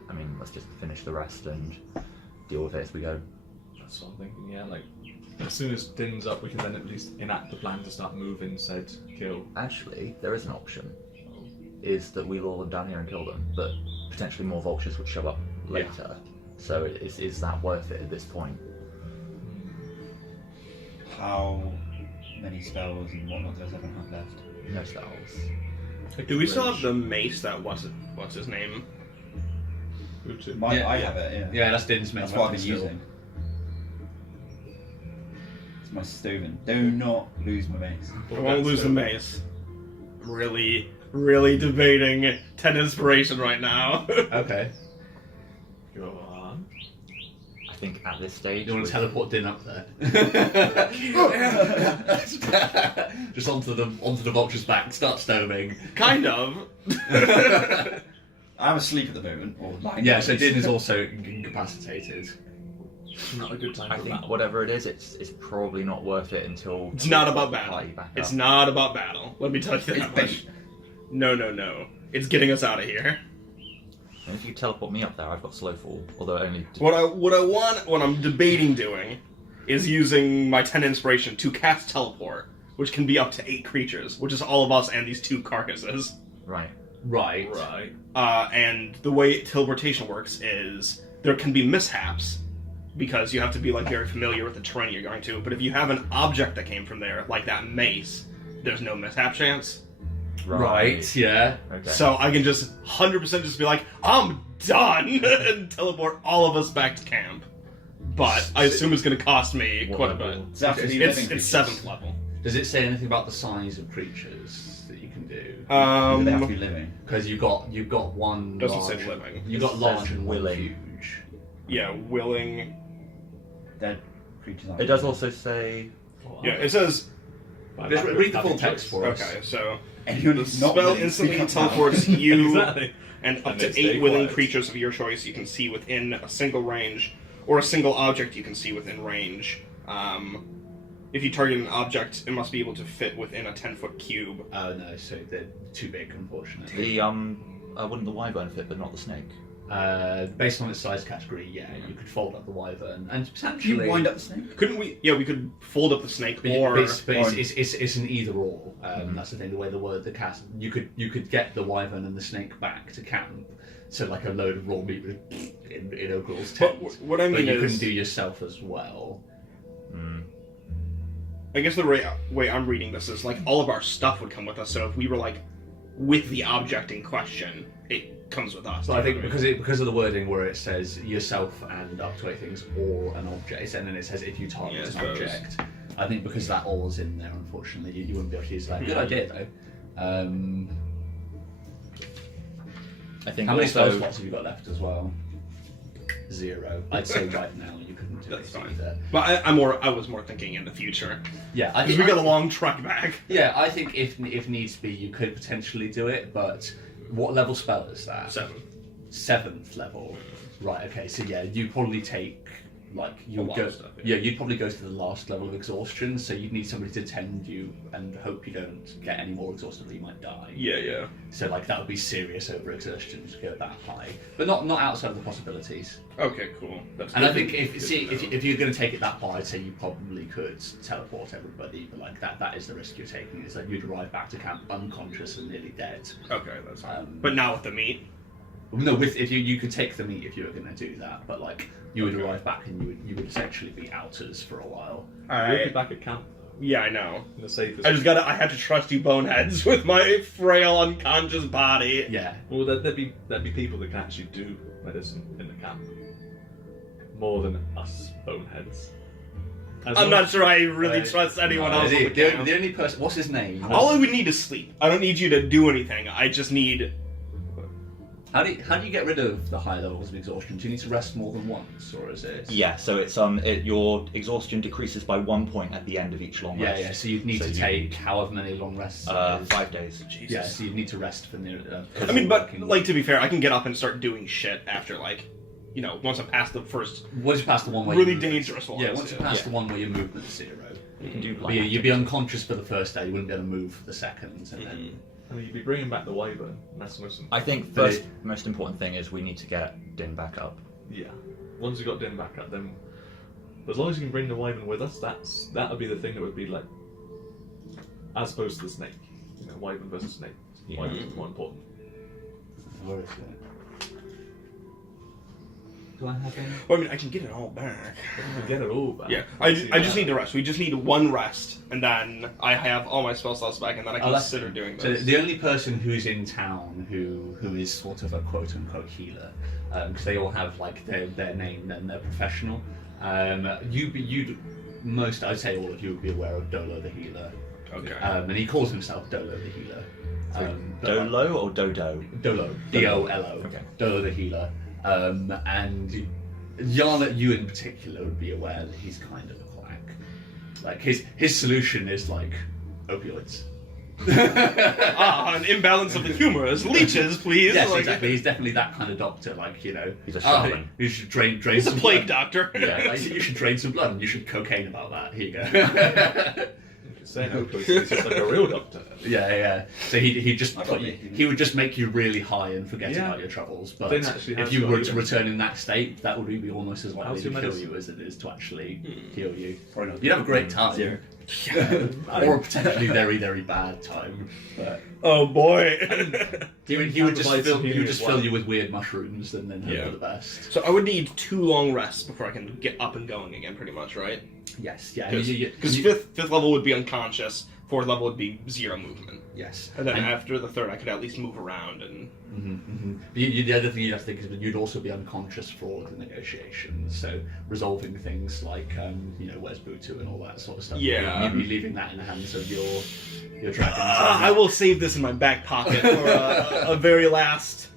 I mean, let's just finish the rest and deal with it as we go. That's what I'm thinking, yeah, like, as soon as Din's up, we can then at least enact the plan to start moving said kill. Actually, there is an option. Is that we lure them down here and kill them, but potentially more vultures would show up later. So is that worth it at this point? How many spells and whatnot does everyone have left? No spells. Do we still have the mace that what's his name? I have it, yeah. Yeah, that's Din's main That's what I've weapon been still. using. It's my Stoven. Do not lose my mace. I won't lose the mace. Really debating 10 inspiration right now. Okay. Go on. I think at this stage. You want to teleport Din up there? Just onto the vulture's back, start stoving. Kind of. I'm asleep at the moment, or lying Yeah, down. so Din is also incapacitated. Not a good time I for think that. whatever it is, it's probably not worth it until. It's not about party battle. back It's up. not about battle. Let me tell you It's that bait. much. No. It's getting us out of here. And if you teleport me up there, I've got slow fall. Although only. What I want, what I'm debating doing, is using my 10 inspiration to cast teleport, which can be up to 8 creatures, which is all of us and these 2 carcasses. Right. Right. Right. And the way teleportation works is there can be mishaps because you have to be like very familiar with the terrain you're going to. But if you have an object that came from there, like that mace, there's no mishap chance. Right, yeah. Okay. So I can just 100% just be like, I'm done, and teleport all of us back to camp. But I assume it's going to cost me What quite a bit. level? Does it have to be It's living creatures? 7th level. Does it say anything about the size of creatures that you can do? Do they have to be living? Because you've got one Doesn't large, say living. You've got It large says and one willing. huge. Yeah, willing. Dead creatures aren't It does living. also say. Yeah, it says. Just read the full text for us. Okay, so Anyone the who's not spell willing instantly to become teleports you Exactly. and up And to they stay 8 willing quiet. creatures of your choice you can see within a single range, or a single object you can see within range. If you target an object, it must be able to fit within a 10-foot cube. Oh no, so they're too big, unfortunately. The wouldn't the wyvern fit, but not the snake? Based on its size category, yeah, you could fold up the wyvern and Do potentially you wind up the snake? Couldn't we? Yeah, we could fold up the snake, But or it's an either or. That's the thing. The way the cast, you could get the wyvern and the snake back to camp. So like a load of raw meat in Ogrel's tent. But what I But mean you is, couldn't do yourself as well. I guess the way I'm reading this is like all of our stuff would come with us. So if we were like with the object in question, it comes with us. So I think because of the wording where it says yourself and up to 8 things or an object, and then it says if you target Yeah, I an suppose. object. I think because that all is in there, unfortunately, you wouldn't be able to use that. Good idea though. I think How many spell also. slots have you got left as well? 0. I'd say right now you couldn't do That's it fine. either. But I was more thinking in the future Yeah, I because think we got a long trek back. Yeah, I think if needs be, you could potentially do it. But what level spell is that? 7. 7th level. Right. Okay. So yeah, you probably take like you'll lot go. of stuff, Yeah, you'd probably go to the last level of exhaustion. So you'd need somebody to tend you and hope you don't get any more exhausted, or you might die. Yeah. So like that would be serious overexertion to go that high, but not outside of the possibilities. Okay, cool. That's And I good. think if Good to know. if you're going to take it that far, I'd say you probably could teleport everybody, but like that is the risk you're taking. Is that you'd arrive back to camp unconscious and nearly dead. Okay, that's fine. Um, But not with the meat. No, with if you could take the meat if you were going to do that, but like you would Okay. arrive back and you would essentially be outers for a while. We'll be back at camp Yeah, I know. in the safest. I had to trust you boneheads with my frail, unconscious body. Yeah, Well, there'd be people that can actually do medicine in the camp. more than us boneheads. I'm not sure I really trust anyone else on the camp. The only person. What's his name? All I would need is sleep. I don't need you to do anything. I just need... How do you get rid of the high levels of exhaustion? Do you need to rest more than once, or is it? Yeah, so it's your exhaustion decreases by 1 point at the end of each long rest. Yeah. So you'd need to take however many long rests. 5 days. Jesus. Yeah, so you'd need to rest for near. I mean, but, like, to be fair, I can get up and start doing shit after, like, once I'm past the first once you pass the one where really dangerous one. Yeah, once you pass the one where your movement's 0. You can do You'd be unconscious for the first day. You wouldn't be able to move for the second, and then. I mean, you'd be bringing back the wyvern, messing with some. I think first most important thing is we need to get Din back up. Yeah. Once we got Din back up, then as long as you can bring the wyvern with us, that would be the thing that would be like, as opposed to the snake. Wyvern versus snake. Wyvern's more important. Where is it? Do I have any? Well, I mean, I can get it all back. We get it all back. Yeah, I just need to rest. We just need one rest, and then I have all my spell slots back, and then I can consider doing So this. the only person who's in town who is sort of a quote-unquote healer, because they all have like their name and their professional. I'd say all of you would be aware of Dolo the healer. Okay. And he calls himself Dolo the healer. Dolo or Dodo? Dolo. D-O-L-O. Okay. Dolo the healer. And Yarna, you in particular, would be aware that he's kind of a quack. Like his solution is like opioids. An imbalance of the humors. Leeches, please. Yes, Like, exactly. He's definitely that kind of doctor. Like He's a shaman. you should drain He's a some plague blood. doctor. Yeah, like, you should drain some blood. And you should cocaine about that. Here you go. Saying opioids is just like a real doctor. Yeah. So he just I got you. he would just make you really high and forget Yeah. about your troubles. But Then actually if has you got were you. to return in that state, that would be almost as likely How's to your kill medicine? you as it is to actually heal you. Probably not. You'd have a great time. Zero. Or a potentially very, very bad time. But Oh boy. he would just Provide some healing as well. fill you with weird mushrooms and then hope Yeah. for the best. So I would need 2 long rests before I can get up and going again, pretty much, right? Yes, yeah. Because fifth level would be unconscious, 4th level would be 0 movement, Yes. and then after the 3rd I could at least move around and. The other thing you'd have to think is that you'd also be unconscious for all of the negotiations, so resolving things like, where's Butu and all that sort of stuff. Yeah. You'd be leaving that in the hands of your dragons. I will save this in my back pocket for a very last.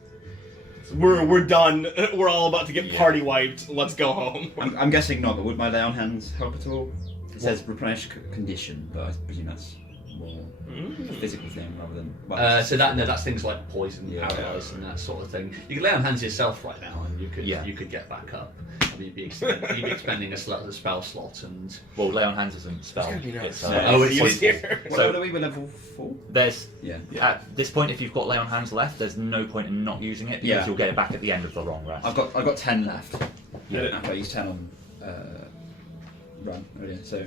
We're done. We're all about to get party wiped. Let's go home. I'm guessing not, but would my lay on hands help at all? It says replenish condition, but I presume that's more a physical thing rather than. So that's things like poison, Yeah. paralyze, and that sort of thing. You could lay on hands yourself right now, and Yeah. you could get back up. I mean, you'd be expending a spell slot, and Well, lay on hands isn't spell. It's gonna be It's, nice. Oh, it's easier. What So- level are we? We're level 4? There's Yeah. at this point, if you've got lay on hands left, there's no point in not using it because Yeah. you'll get it back at the end of the long rest. I've got 10 left. Yeah. After I used 10 on run earlier, so.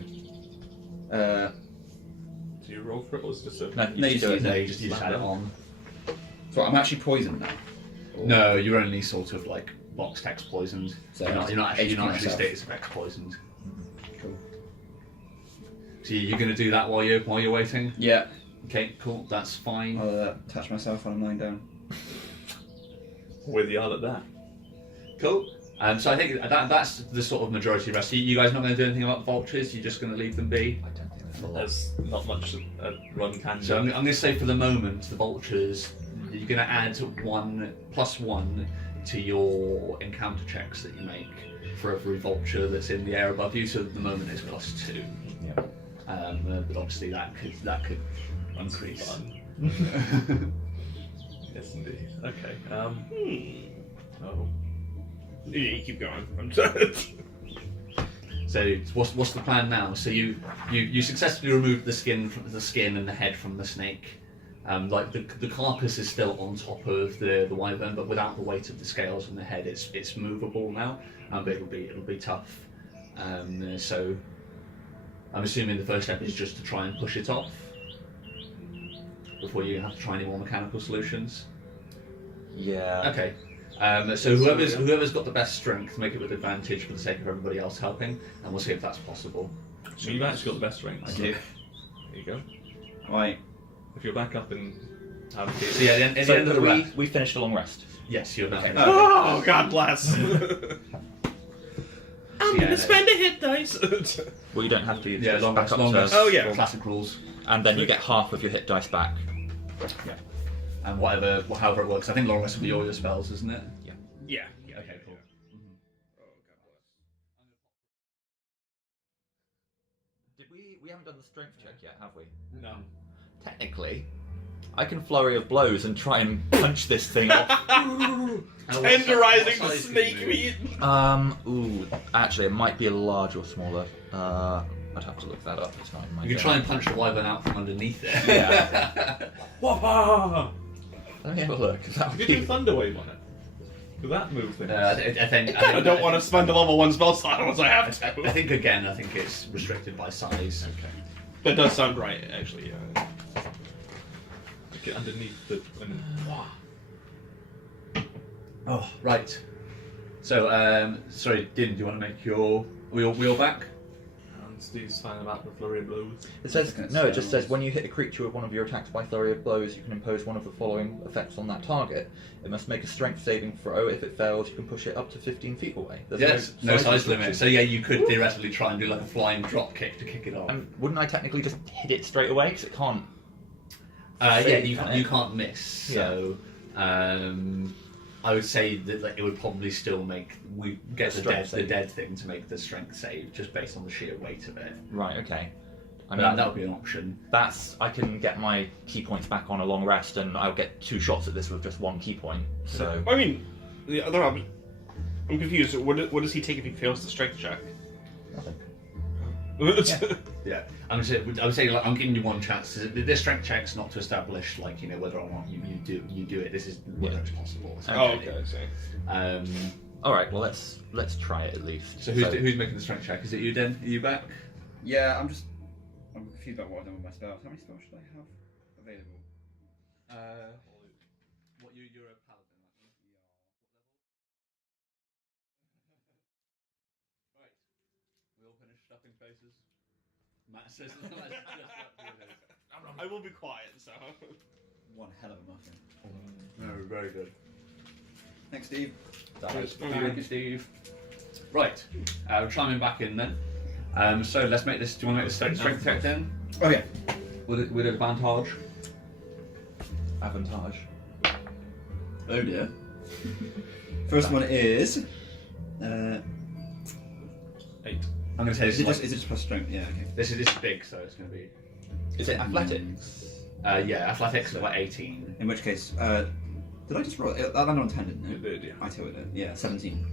Do you roll for it or is it just a... No, No, you do it. do you just had it on. So I'm actually poisoned now. Or- No, you're only sort of like box text poisoned. So you're not actually HP myself. status effects poisoned. Cool. So you're going to do that while you're waiting. Yeah, Okay, cool. That's fine. I'll touch myself when I'm lying down. With Yarn at that. Cool. So I think that's the sort of majority rest. You guys not going to do anything about the vultures? You're just going to leave them be? I don't think there's a lot. There's not much a run can do. So I'm going to say for the moment, the vultures, you're going to add +1 to your encounter checks that you make for every vulture that's in the air above you. So at the moment it's +2. Yeah. But obviously that could increase. Yes, indeed. Okay. Oh. You keep going. I'm sorry. So what's the plan now? So you successfully removed the skin and the head from the snake. Like the carcass is still on top of the wyvern, but without the weight of the scales and the head, it's movable now. But it'll be tough. So I'm assuming the first step is just to try and push it off before you have to try any more mechanical solutions. Yeah. Okay. So whoever's got the best strength, make it with advantage for the sake of everybody else helping, and we'll see if that's possible. So you've actually got the best range. I do. There you go. Right. If you're back up and have a So yeah, at the So end of the we finished a long rest. yes, you're now. Okay. Oh, God bless. Yeah, Spend a hit dice. Well, you don't have to. Yeah, just long back rest, up long to- rest. Oh, yeah. Classic rules. And then you get half of your hit dice back. Yeah. And however it works. I think long rest will be all your spells, isn't it? Yeah. Okay, cool. We haven't done the strength check yet, have we? No. Technically, I can flurry of blows and try and punch this thing off. Tenderizing the snake meat. Actually, it might be a large or smaller. I'd have to look that up. It's not in my. You can try and punch the wyvern out from underneath it. Yeah. Whoa! Let me have a look. That would You could do be... Thunderwave on it. Could that move things? I think. I don't want to spend a level 1 spell slot unless I have to. I think it's restricted by size. Okay. That does sound right, actually. Get underneath the. Oh, right. So, sorry, Din, do you want to make your wheel back? And Steve's signing about the flurry of blows. It says no. It just says when you hit a creature with one of your attacks by flurry of blows, you can impose one of the following effects on that target. It must make a strength saving throw. If it fails, you can push it up to 15 feet away. There's Yes, no size limit. restriction. So yeah, you could theoretically try and do like a flying drop kick to kick it off. Wouldn't I technically just hit it straight away? Because it can't. Yeah, fake, you can it? can't miss. So, I would say that like, it would probably still make get the Strength dead save. thing to make the strength save just based on the sheer weight of it. Right. Okay. I But mean, that would be an option. I can get my key points back on a long rest, and I'll get 2 shots at this with just 1 key point. So I mean, the other option. I'm confused. What does he take if he fails the strength check? nothing. Yeah, I would say like, I'm giving you one chance. This strength check's not to establish like whether or not you do it. This is whether it's possible. Oh, essentially. okay. I see. All right. Well, let's try it at least. So who's making the strength check? Is it you, Den? Are you back? Yeah, I'm confused about what I've done with my spells. How many spells should I have available? What you're a paladin, aren't you? Right. We all finished stuffing faces. Matt says I will be quiet, so. One hell of a muffin. no, very good. Thanks, Steve. Thank you, Steve. Right, chiming back in then. So let's make this. Do you want to make the strength check then? Oh yeah. With advantage. Avantage. Oh dear. First one is. 8. I'm going to say Is it just plus strength? Yeah. Okay. this is big, so it's going to be. Is it athletics? Yeah, athletics is about 18. In which case, did I just roll? That landed on 10, didn't it? It did, yeah. I tell it. Yeah, 17.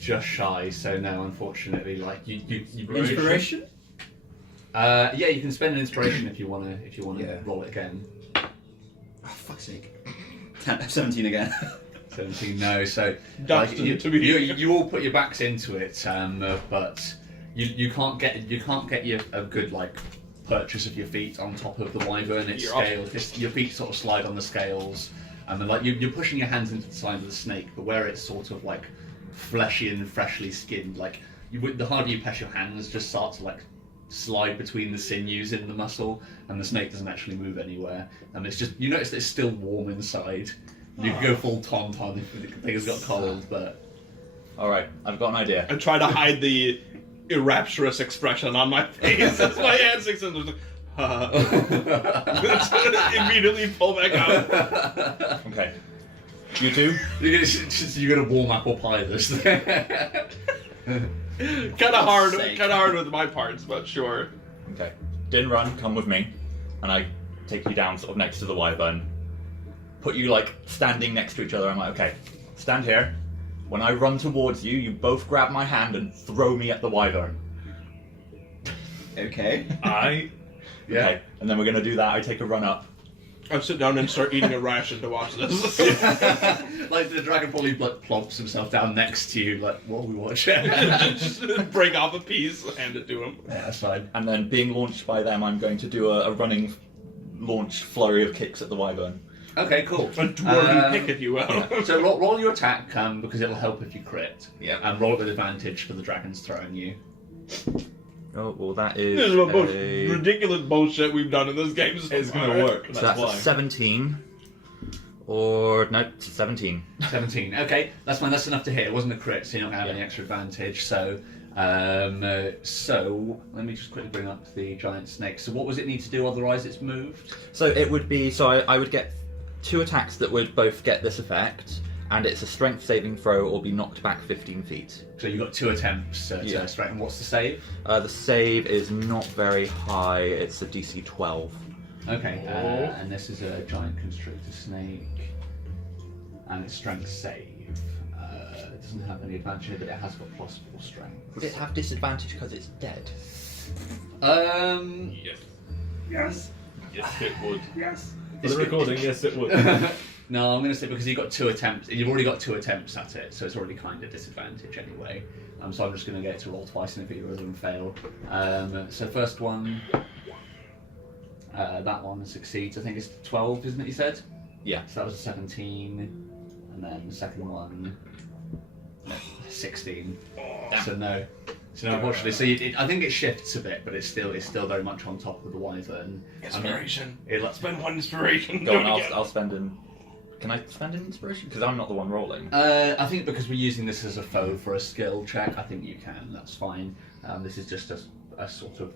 Just shy. So no, unfortunately, like you Inspiration? Yeah, you can spend an inspiration if you want to Yeah. roll it again. Oh, fuck's sake. 17 again. 17, no. So Destined to be. you all put your backs into it, but you can't get a good like purchase of your feet on top of the wyvern. It's You're off. scales. Your feet sort of slide on the scales, and then like you're pushing your hands into the side of the snake, but where it's sort of like fleshy and freshly skinned, like the harder you press your hands, just start to like slide between the sinews in the muscle, and the snake doesn't actually move anywhere. And it's just you notice that it's still warm inside. You can go full tauntaun if the thing has got cold, but All right. I've got an idea. I try to hide the rapturous expression on my face. That's my hand sticks in. Immediately pull back out. Okay. You two. you're gonna warm apple pie this thing. Kind of hard with my parts, but sure. Okay. Din run. Come with me, and I take you down, sort of next to the wyvern. Put you like standing next to each other. I'm like, okay, stand here. When I run towards you, you both grab my hand and throw me at the wyvern. Okay. I. Yeah. Okay. And then we're gonna do that. I take a run up. I sit down and start eating a ration to watch this. Like the dragon probably like plonks himself down next to you, like what are we watching? Just break off a piece, hand it to him. Yeah, that's fine. And then, being launched by them, I'm going to do a running launch flurry of kicks at the wyvern. Okay, cool. A dwarven pick, if you will. So roll your attack, because it'll help if you crit. Yeah. And roll it with advantage for the dragons throwing you. Oh, well, that is. This is the most ridiculous bullshit we've done in this game. It's gonna work. So That's that's why. a 17 Or no, 17. 17. Okay, that's fine. That's enough to hit. It wasn't a crit, so you're not going to have any extra advantage. So, so let me just quickly bring up the giant snake. So, what was it need to do? Otherwise, it's moved. So it would be. So I would get 2 attacks that would both get this effect, and it's a strength saving throw or be knocked back 15 feet. So you got 2 attempts to straighten. What's the save? The save is not very high. It's a DC 12. Okay, and this is a giant constrictor snake, and it's strength save. It doesn't have any advantage, but it has got +4 strength. Would it have disadvantage because it's dead? Yes. Yes. Yes, it would. Yes. For the recording, yes, it would. No, I'm going to say because you got 2 attempts. You've already got 2 attempts at it, so it's already kind of disadvantage anyway. So I'm just going to get it to roll twice, and if either of them fail. So first one, that one succeeds. I think it's 12, isn't it? You said. Yeah. So that was a 17, and then the second one, 16. So no. So no, unfortunately, so I think it shifts a bit, but it's still very much on top of the wyvern. Inspiration. Let's Spend 1 inspiration. Go on, I'll spend an. Can I spend an inspiration? Because I'm not the one rolling. I think because we're using this as a foe for a skill check, I think you can. That's fine. This is just a sort of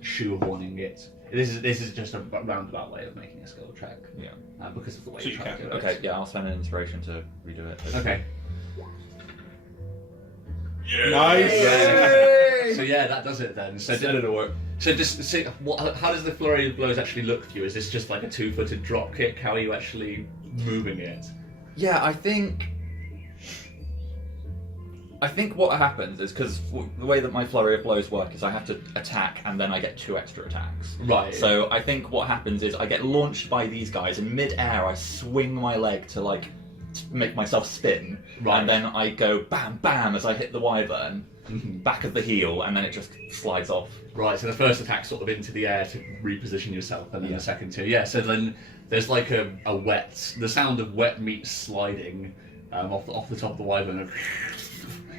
shoehorning it. This is just a roundabout way of making a skill check. Yeah. Because of the way So you you try to can. do it. Okay, yeah, I'll spend an inspiration to redo it. Okay. Nice. So yeah, that does it then. So Said it'll work. So just see, how does the flurry of blows actually look for you? Is this just like a 2-footed drop kick? How are you actually moving it? Yeah, I think what happens is because the way that my flurry of blows work is I have to attack and then I get 2 extra attacks. Right. So I think what happens is I get launched by these guys in mid-air. I swing my leg to like make myself spin, Right. and then I go bam bam as I hit the wyvern, back of the heel, and then it just slides off. Right, so the first attack sort of into the air to reposition yourself, and then the second two. Yeah, so then there's like the sound of wet meat sliding off the top of the wyvern,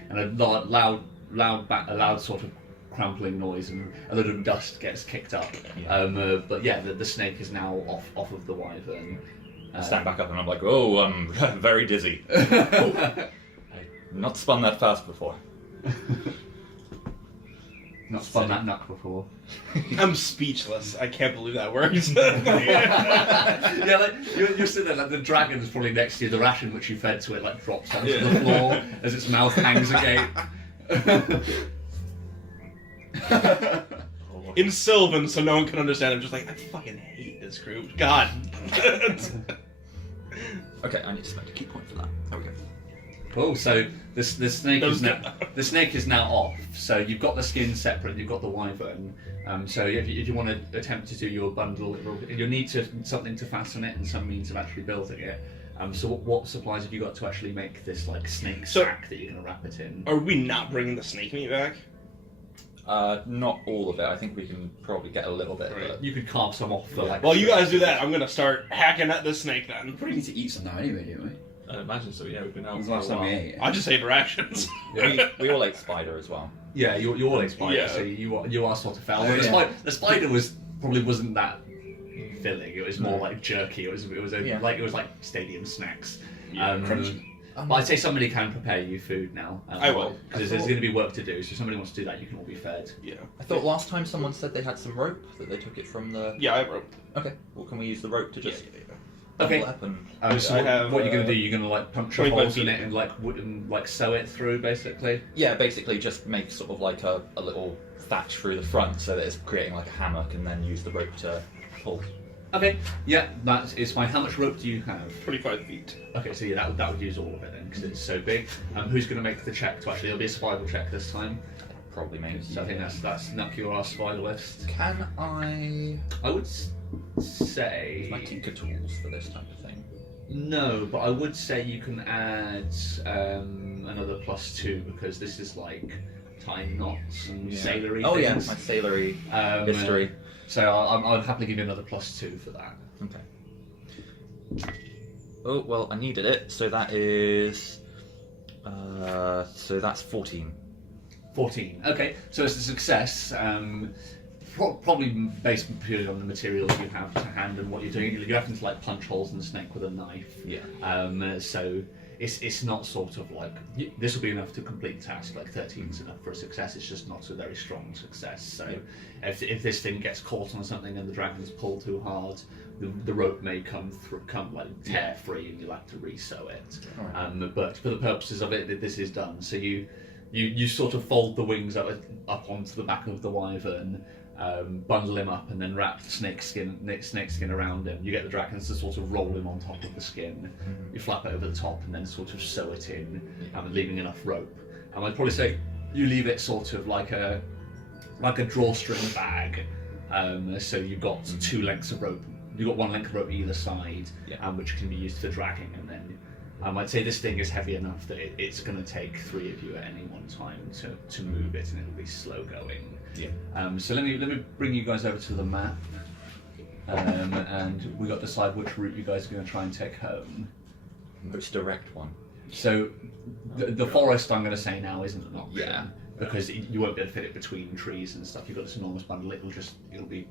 and a loud sort of crampling noise, and a lot of dust gets kicked up. Yeah. But yeah, the snake is now off of the wyvern. I stand back up and I'm like, oh, I'm very dizzy. I've not spun that fast before. Not spun that nut before. I'm speechless. I can't believe that works. Yeah, like you're sitting there, like the dragon is probably next to you. The ration which you fed to it like drops onto the floor as its mouth hangs agape. In Sylvan, so no one can understand. I'm just like, I fucking hate this group. God. Okay, I need to spend a key point for that. There we go. Cool. So the snake is now off. So you've got the skin separate. You've got the wyvern. So if you want to attempt to do your bundle, you'll need something to fasten it and some means of actually building it. So what supplies have you got to actually make this like snake sack that you're going to wrap it in? Are we not bringing the snake meat back? Not all of it. I think we can probably get a little bit. Right. But You could carve some off for like. Well, you guys do that. I'm gonna start hacking at this snake then. We probably need to eat some now anyway, don't we? I imagine so, yeah, we've been out When was for the a last time we while. ate? I just ate rations. we all ate spider as well. Yeah, you all ate spider, Yeah. so you are sort of foul. Oh, The yeah. The spider probably wasn't that filling. It was more like jerky. It was Yeah. like stadium snacks. Yeah, crunchy. But I'd say somebody can prepare you food now. I will. Because there's going to be work to do. So if somebody wants to do that, you can all be fed. Yeah. I thought last time someone said they had some rope that they took it from the. Yeah, I have rope. Okay. Well, can we use the rope to just Okay. bundle up and? So I have, what you're going to do? You're going to like puncture 25 holes in feet. it and like sew it through, basically. Yeah, basically just make sort of like a little thatch through the front so that it's creating like a hammock, and then use the rope to pull. Okay. Yeah, that is fine. How much rope do you have? 25 feet. Okay, so yeah, that would use all of it then, because it's so big. Who's going to make the check to actually? It'll be a survival check this time. Probably make. So I think that's knock your ass survival list. Can I? I would say Use my tinker tools for this type of thing. no, but I would say you can add another +2 because this is like tying knots and sailory Oh yeah, things. my sailory history. So I'll happily give you another +2 for that. Okay. Oh well, I needed it, so that is. So that's 14. 14. Okay, so it's a success. probably based purely on the materials you have to hand and what you're doing. You're having to like punch holes in the snake with a knife. Yeah. So it's not sort of like this will be enough to complete the task. Like 13 is enough for a success. It's just not a very strong success. So if this thing gets caught on something and the dragon's pulled too hard, the rope may come tear free and you'll have to re-sew it. Right. But for the purposes of it, this is done. So you sort of fold the wings up onto the back of the wyvern, bundle him up, and then wrap snake skin around him. You get the dragons to sort of roll him on top of the skin. You flap it over the top and then sort of sew it in, leaving enough rope. And I'd probably say you leave it sort of like a drawstring bag. So you've got 2 lengths of rope. You've got 1 length of rope either side, which can be used for dragging, and then I'd say this thing is heavy enough that it's going to take 3 of you at any one time to move it, and it'll be slow going. Yeah. So let me bring you guys over to the map, and we got to decide which route you guys are going to try and take home. Which direct one? So the forest, I'm going to say now, isn't an option. Yeah. Because you won't be able to fit it between trees and stuff. You've got this enormous bundle. It'll be.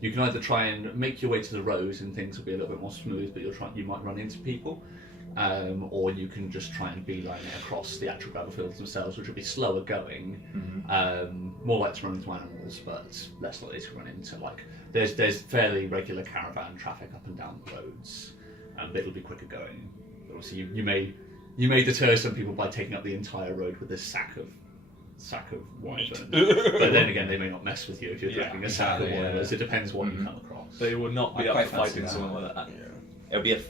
You can either try and make your way to the road and things will be a little bit more smooth, but you might run into people. Or you can just try and beeline it across the actual gravel fields themselves, which will be slower going, more likely to run into animals, but less likely to run into there's fairly regular caravan traffic up and down the roads, but it'll be quicker going. Obviously, you may deter some people by taking up the entire road with this sack of wyvern, but then again, they may not mess with you if you're dragging a sack of wyvern. It depends what you come across. They would not be up for fighting someone like that. It would be a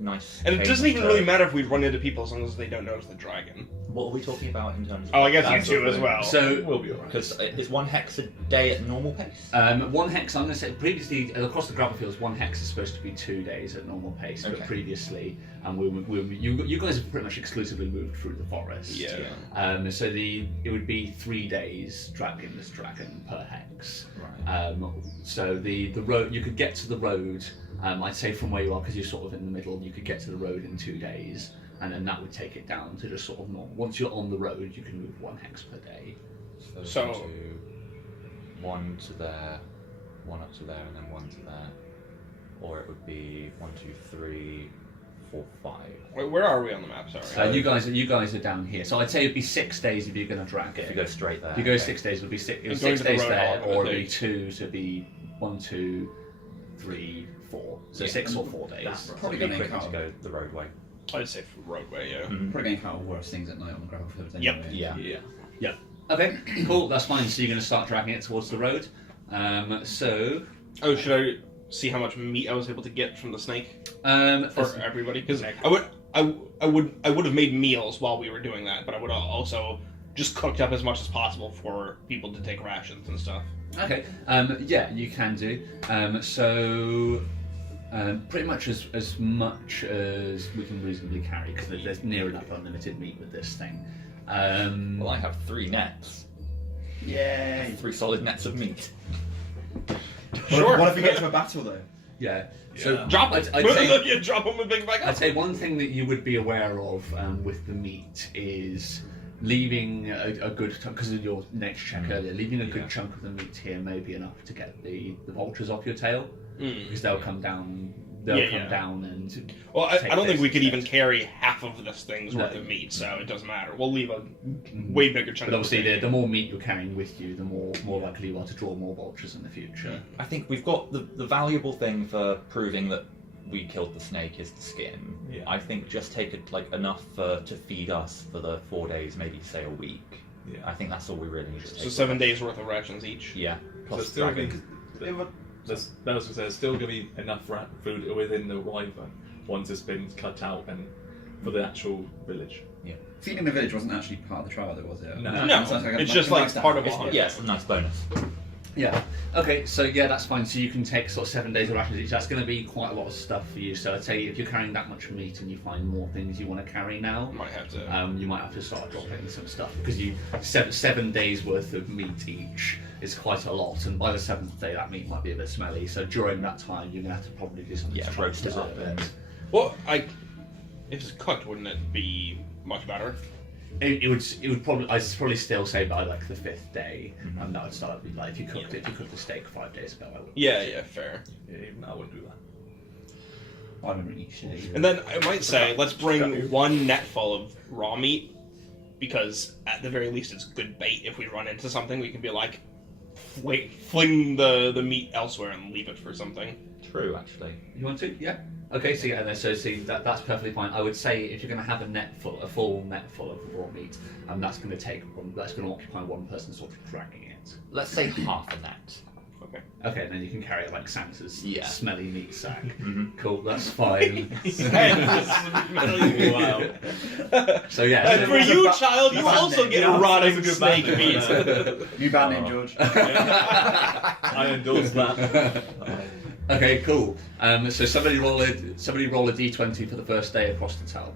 nice. And it doesn't even really matter if we run into people as long as they don't notice the dragon. What are we talking about in terms of? Oh, I guess you two as well. So we'll be alright. Because it's 1 hex a day at normal pace. 1 hex. I'm going to say previously across the gravel fields, 1 hex is supposed to be 2 days at normal pace. But previously, you guys have pretty much exclusively moved through the forest. Yeah. So it would be 3 days dragging this dragon per hex. Right. So the road, you could get to the road. I'd say from where you are, because you're sort of in the middle, you could get to the road in 2 days, and then that would take it down to just sort of normal. Once you're on the road, you can move 1 hex per day. So 1 to there, 1 up to there, and then 1 to there, or it would be 1, 2, 3, 4, 5. Wait, where are we on the map? Sorry. You guys are down here. So I'd say it'd be 6 days if you're going to drag it. If you go straight there. If you go 6 days, it'd be 6 days there, or it'd be 2, so it'd be 1, 2, 3, 4. So 6 or 4 days. That's Probably going gonna to encounter- go the roadway. I'd say roadway. Yeah. Probably going to encounter worse things at night on the gravel fields anyway. Yep. Yeah. Okay. Cool. That's fine. So you're going to start dragging it towards the road. So. Oh, should I see how much meat I was able to get from the snake for everybody? Because I would have made meals while we were doing that, but I would have also just cooked up as much as possible for people to take rations and stuff. Okay. Yeah, you can do. Pretty much as much as we can reasonably carry, because there's near enough unlimited meat with this thing. Well, I have 3 nets. Yay! 3 solid nets of meat. Sure. What if we get to a battle though? Yeah. So Drop it. I'd say, Yeah, drop them and pick it back up. I'd say one thing that you would be aware of with the meat is leaving a good chunk, because of your next check earlier, leaving a good chunk of the meat here may be enough to get the vultures off your tail, because they'll come down. Down and. Well, I don't think we could even instead. carry half of this thing's worth of meat, so it doesn't matter. We'll leave a way bigger chunk. But obviously, the more meat you're carrying with you, the more likely you are to draw more vultures in the future. I think we've got the valuable thing for proving that we killed the snake is the skin. Yeah. I think just take enough to feed us for the 4 days, maybe say a week. Yeah. I think that's all we really need to take. So 7 days worth of rations each. Yeah. So Plus still dragon. there's still going to be enough food within the wyvern once it's been cut out and for the actual village. Yeah. Feeding the village wasn't actually part of the trial, though, was it? No. No, Sounds like it's just like part of a hunt. Yeah, it's a nice bonus. Yeah. Okay, so yeah, that's fine. So you can take sort of 7 days of rations each. That's going to be quite a lot of stuff for you. So I'd say if you're carrying that much meat and you find more things you want to carry now, Might have to. you might have to start dropping some stuff, because you 7 days worth of meat each is quite a lot, and by the 7th day that meat might be a bit smelly. So during that time, you're going to have to probably do something to try roast and it up preserve it. Well, if it's cooked, wouldn't it be much better? It would probably I'd probably still say by like the 5th day, and that would start like if you cooked the steak 5 days ago. I would. Yeah, fair. Yeah, even I wouldn't do that. I don't eat shit. And then I might say, let's bring one net full of raw meat, because at the very least it's good bait. If we run into something, we can be like, fling the meat elsewhere and leave it for something. True, actually. You want to? Yeah. Okay, so yeah, so see that's perfectly fine. I would say if you're going to have a full net full of raw meat, that's going to occupy one person sort of dragging it. Let's say half a net. Okay. Okay, and then you can carry it like Santa's Yeah. smelly meat sack. Mhm. Cool, that's fine. Wow. So yeah. And so- for you, child, you also get Yeah, rotting that's a good snake band name. meat. New band name, George. I endorse that. Okay, cool. So somebody roll a d20 for the first day across the towel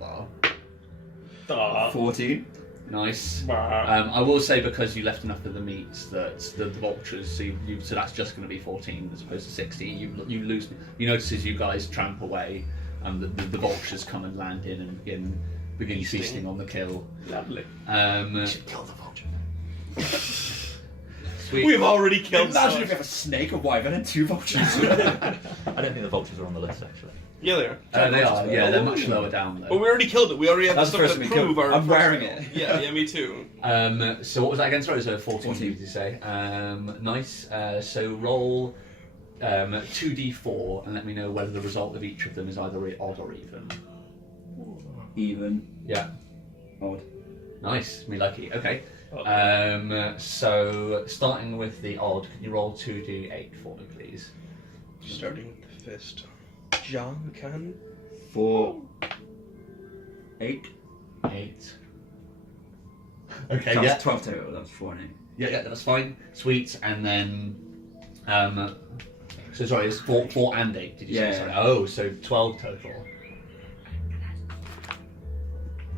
bar. 14. Nice. I will say because you left enough of the meats that the vultures, so that's just going to be 14 as opposed to 16. You lose. You notice as you guys tramp away, the vultures come and land in and begin feasting on the kill. Lovely. Kill the vulture. Sweet. We've already killed Imagine some. if you have a snake, a wyvern, and 2 vultures. I don't think the vultures are on the list, actually. Yeah, they are. They are. Yeah, they're much lower down though. But we already killed it. We already have That's the the stuff first to one we prove killed. our. I'm wearing it. Yeah, me too. So what was that again? Sorry, it was a 14. 14. Did you say? Nice. So roll 2d4 and let me know whether the result of each of them is either odd or even. Even. Yeah. Odd. Nice. Me lucky. Okay. So starting with the odd, can you roll 2d8 for me, please? Starting with the fist. John can. 4. 8. 8. Okay. That's Yeah. 12 total. That was 4 and 8. Yeah. That's fine. Sweet. And then, so sorry, it's 4 and 8. Did you say? Yeah. Sorry. Oh, so 12 total.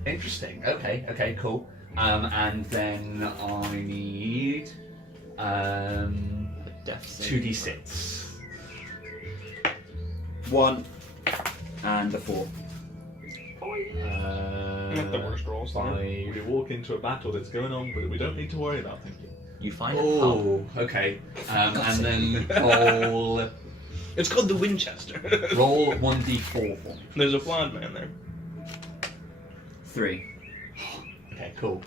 Interesting. Okay. Cool. And then I need Death save. 2d6. 1 and a 4. Not the worst rolls, though. We walk into a battle that's going on, but we don't need to worry about, thank you. You find a Oh, okay. And then roll It's called the Winchester. 1d4 for me. There's a blonde man there. 3. Okay, cool.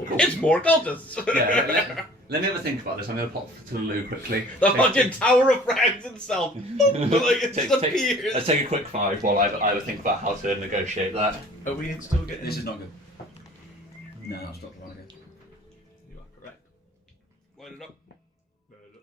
It's more cultists. Yeah, let me have a think about this. I'm going to pop to the loo quickly. The fucking Tower of Rags itself. Like, it Take- disappears. Let's take a quick 5 while I think about how to negotiate that. Are we still getting... This is not good. No, I've stopped one again. You are correct. Light it up. Load up.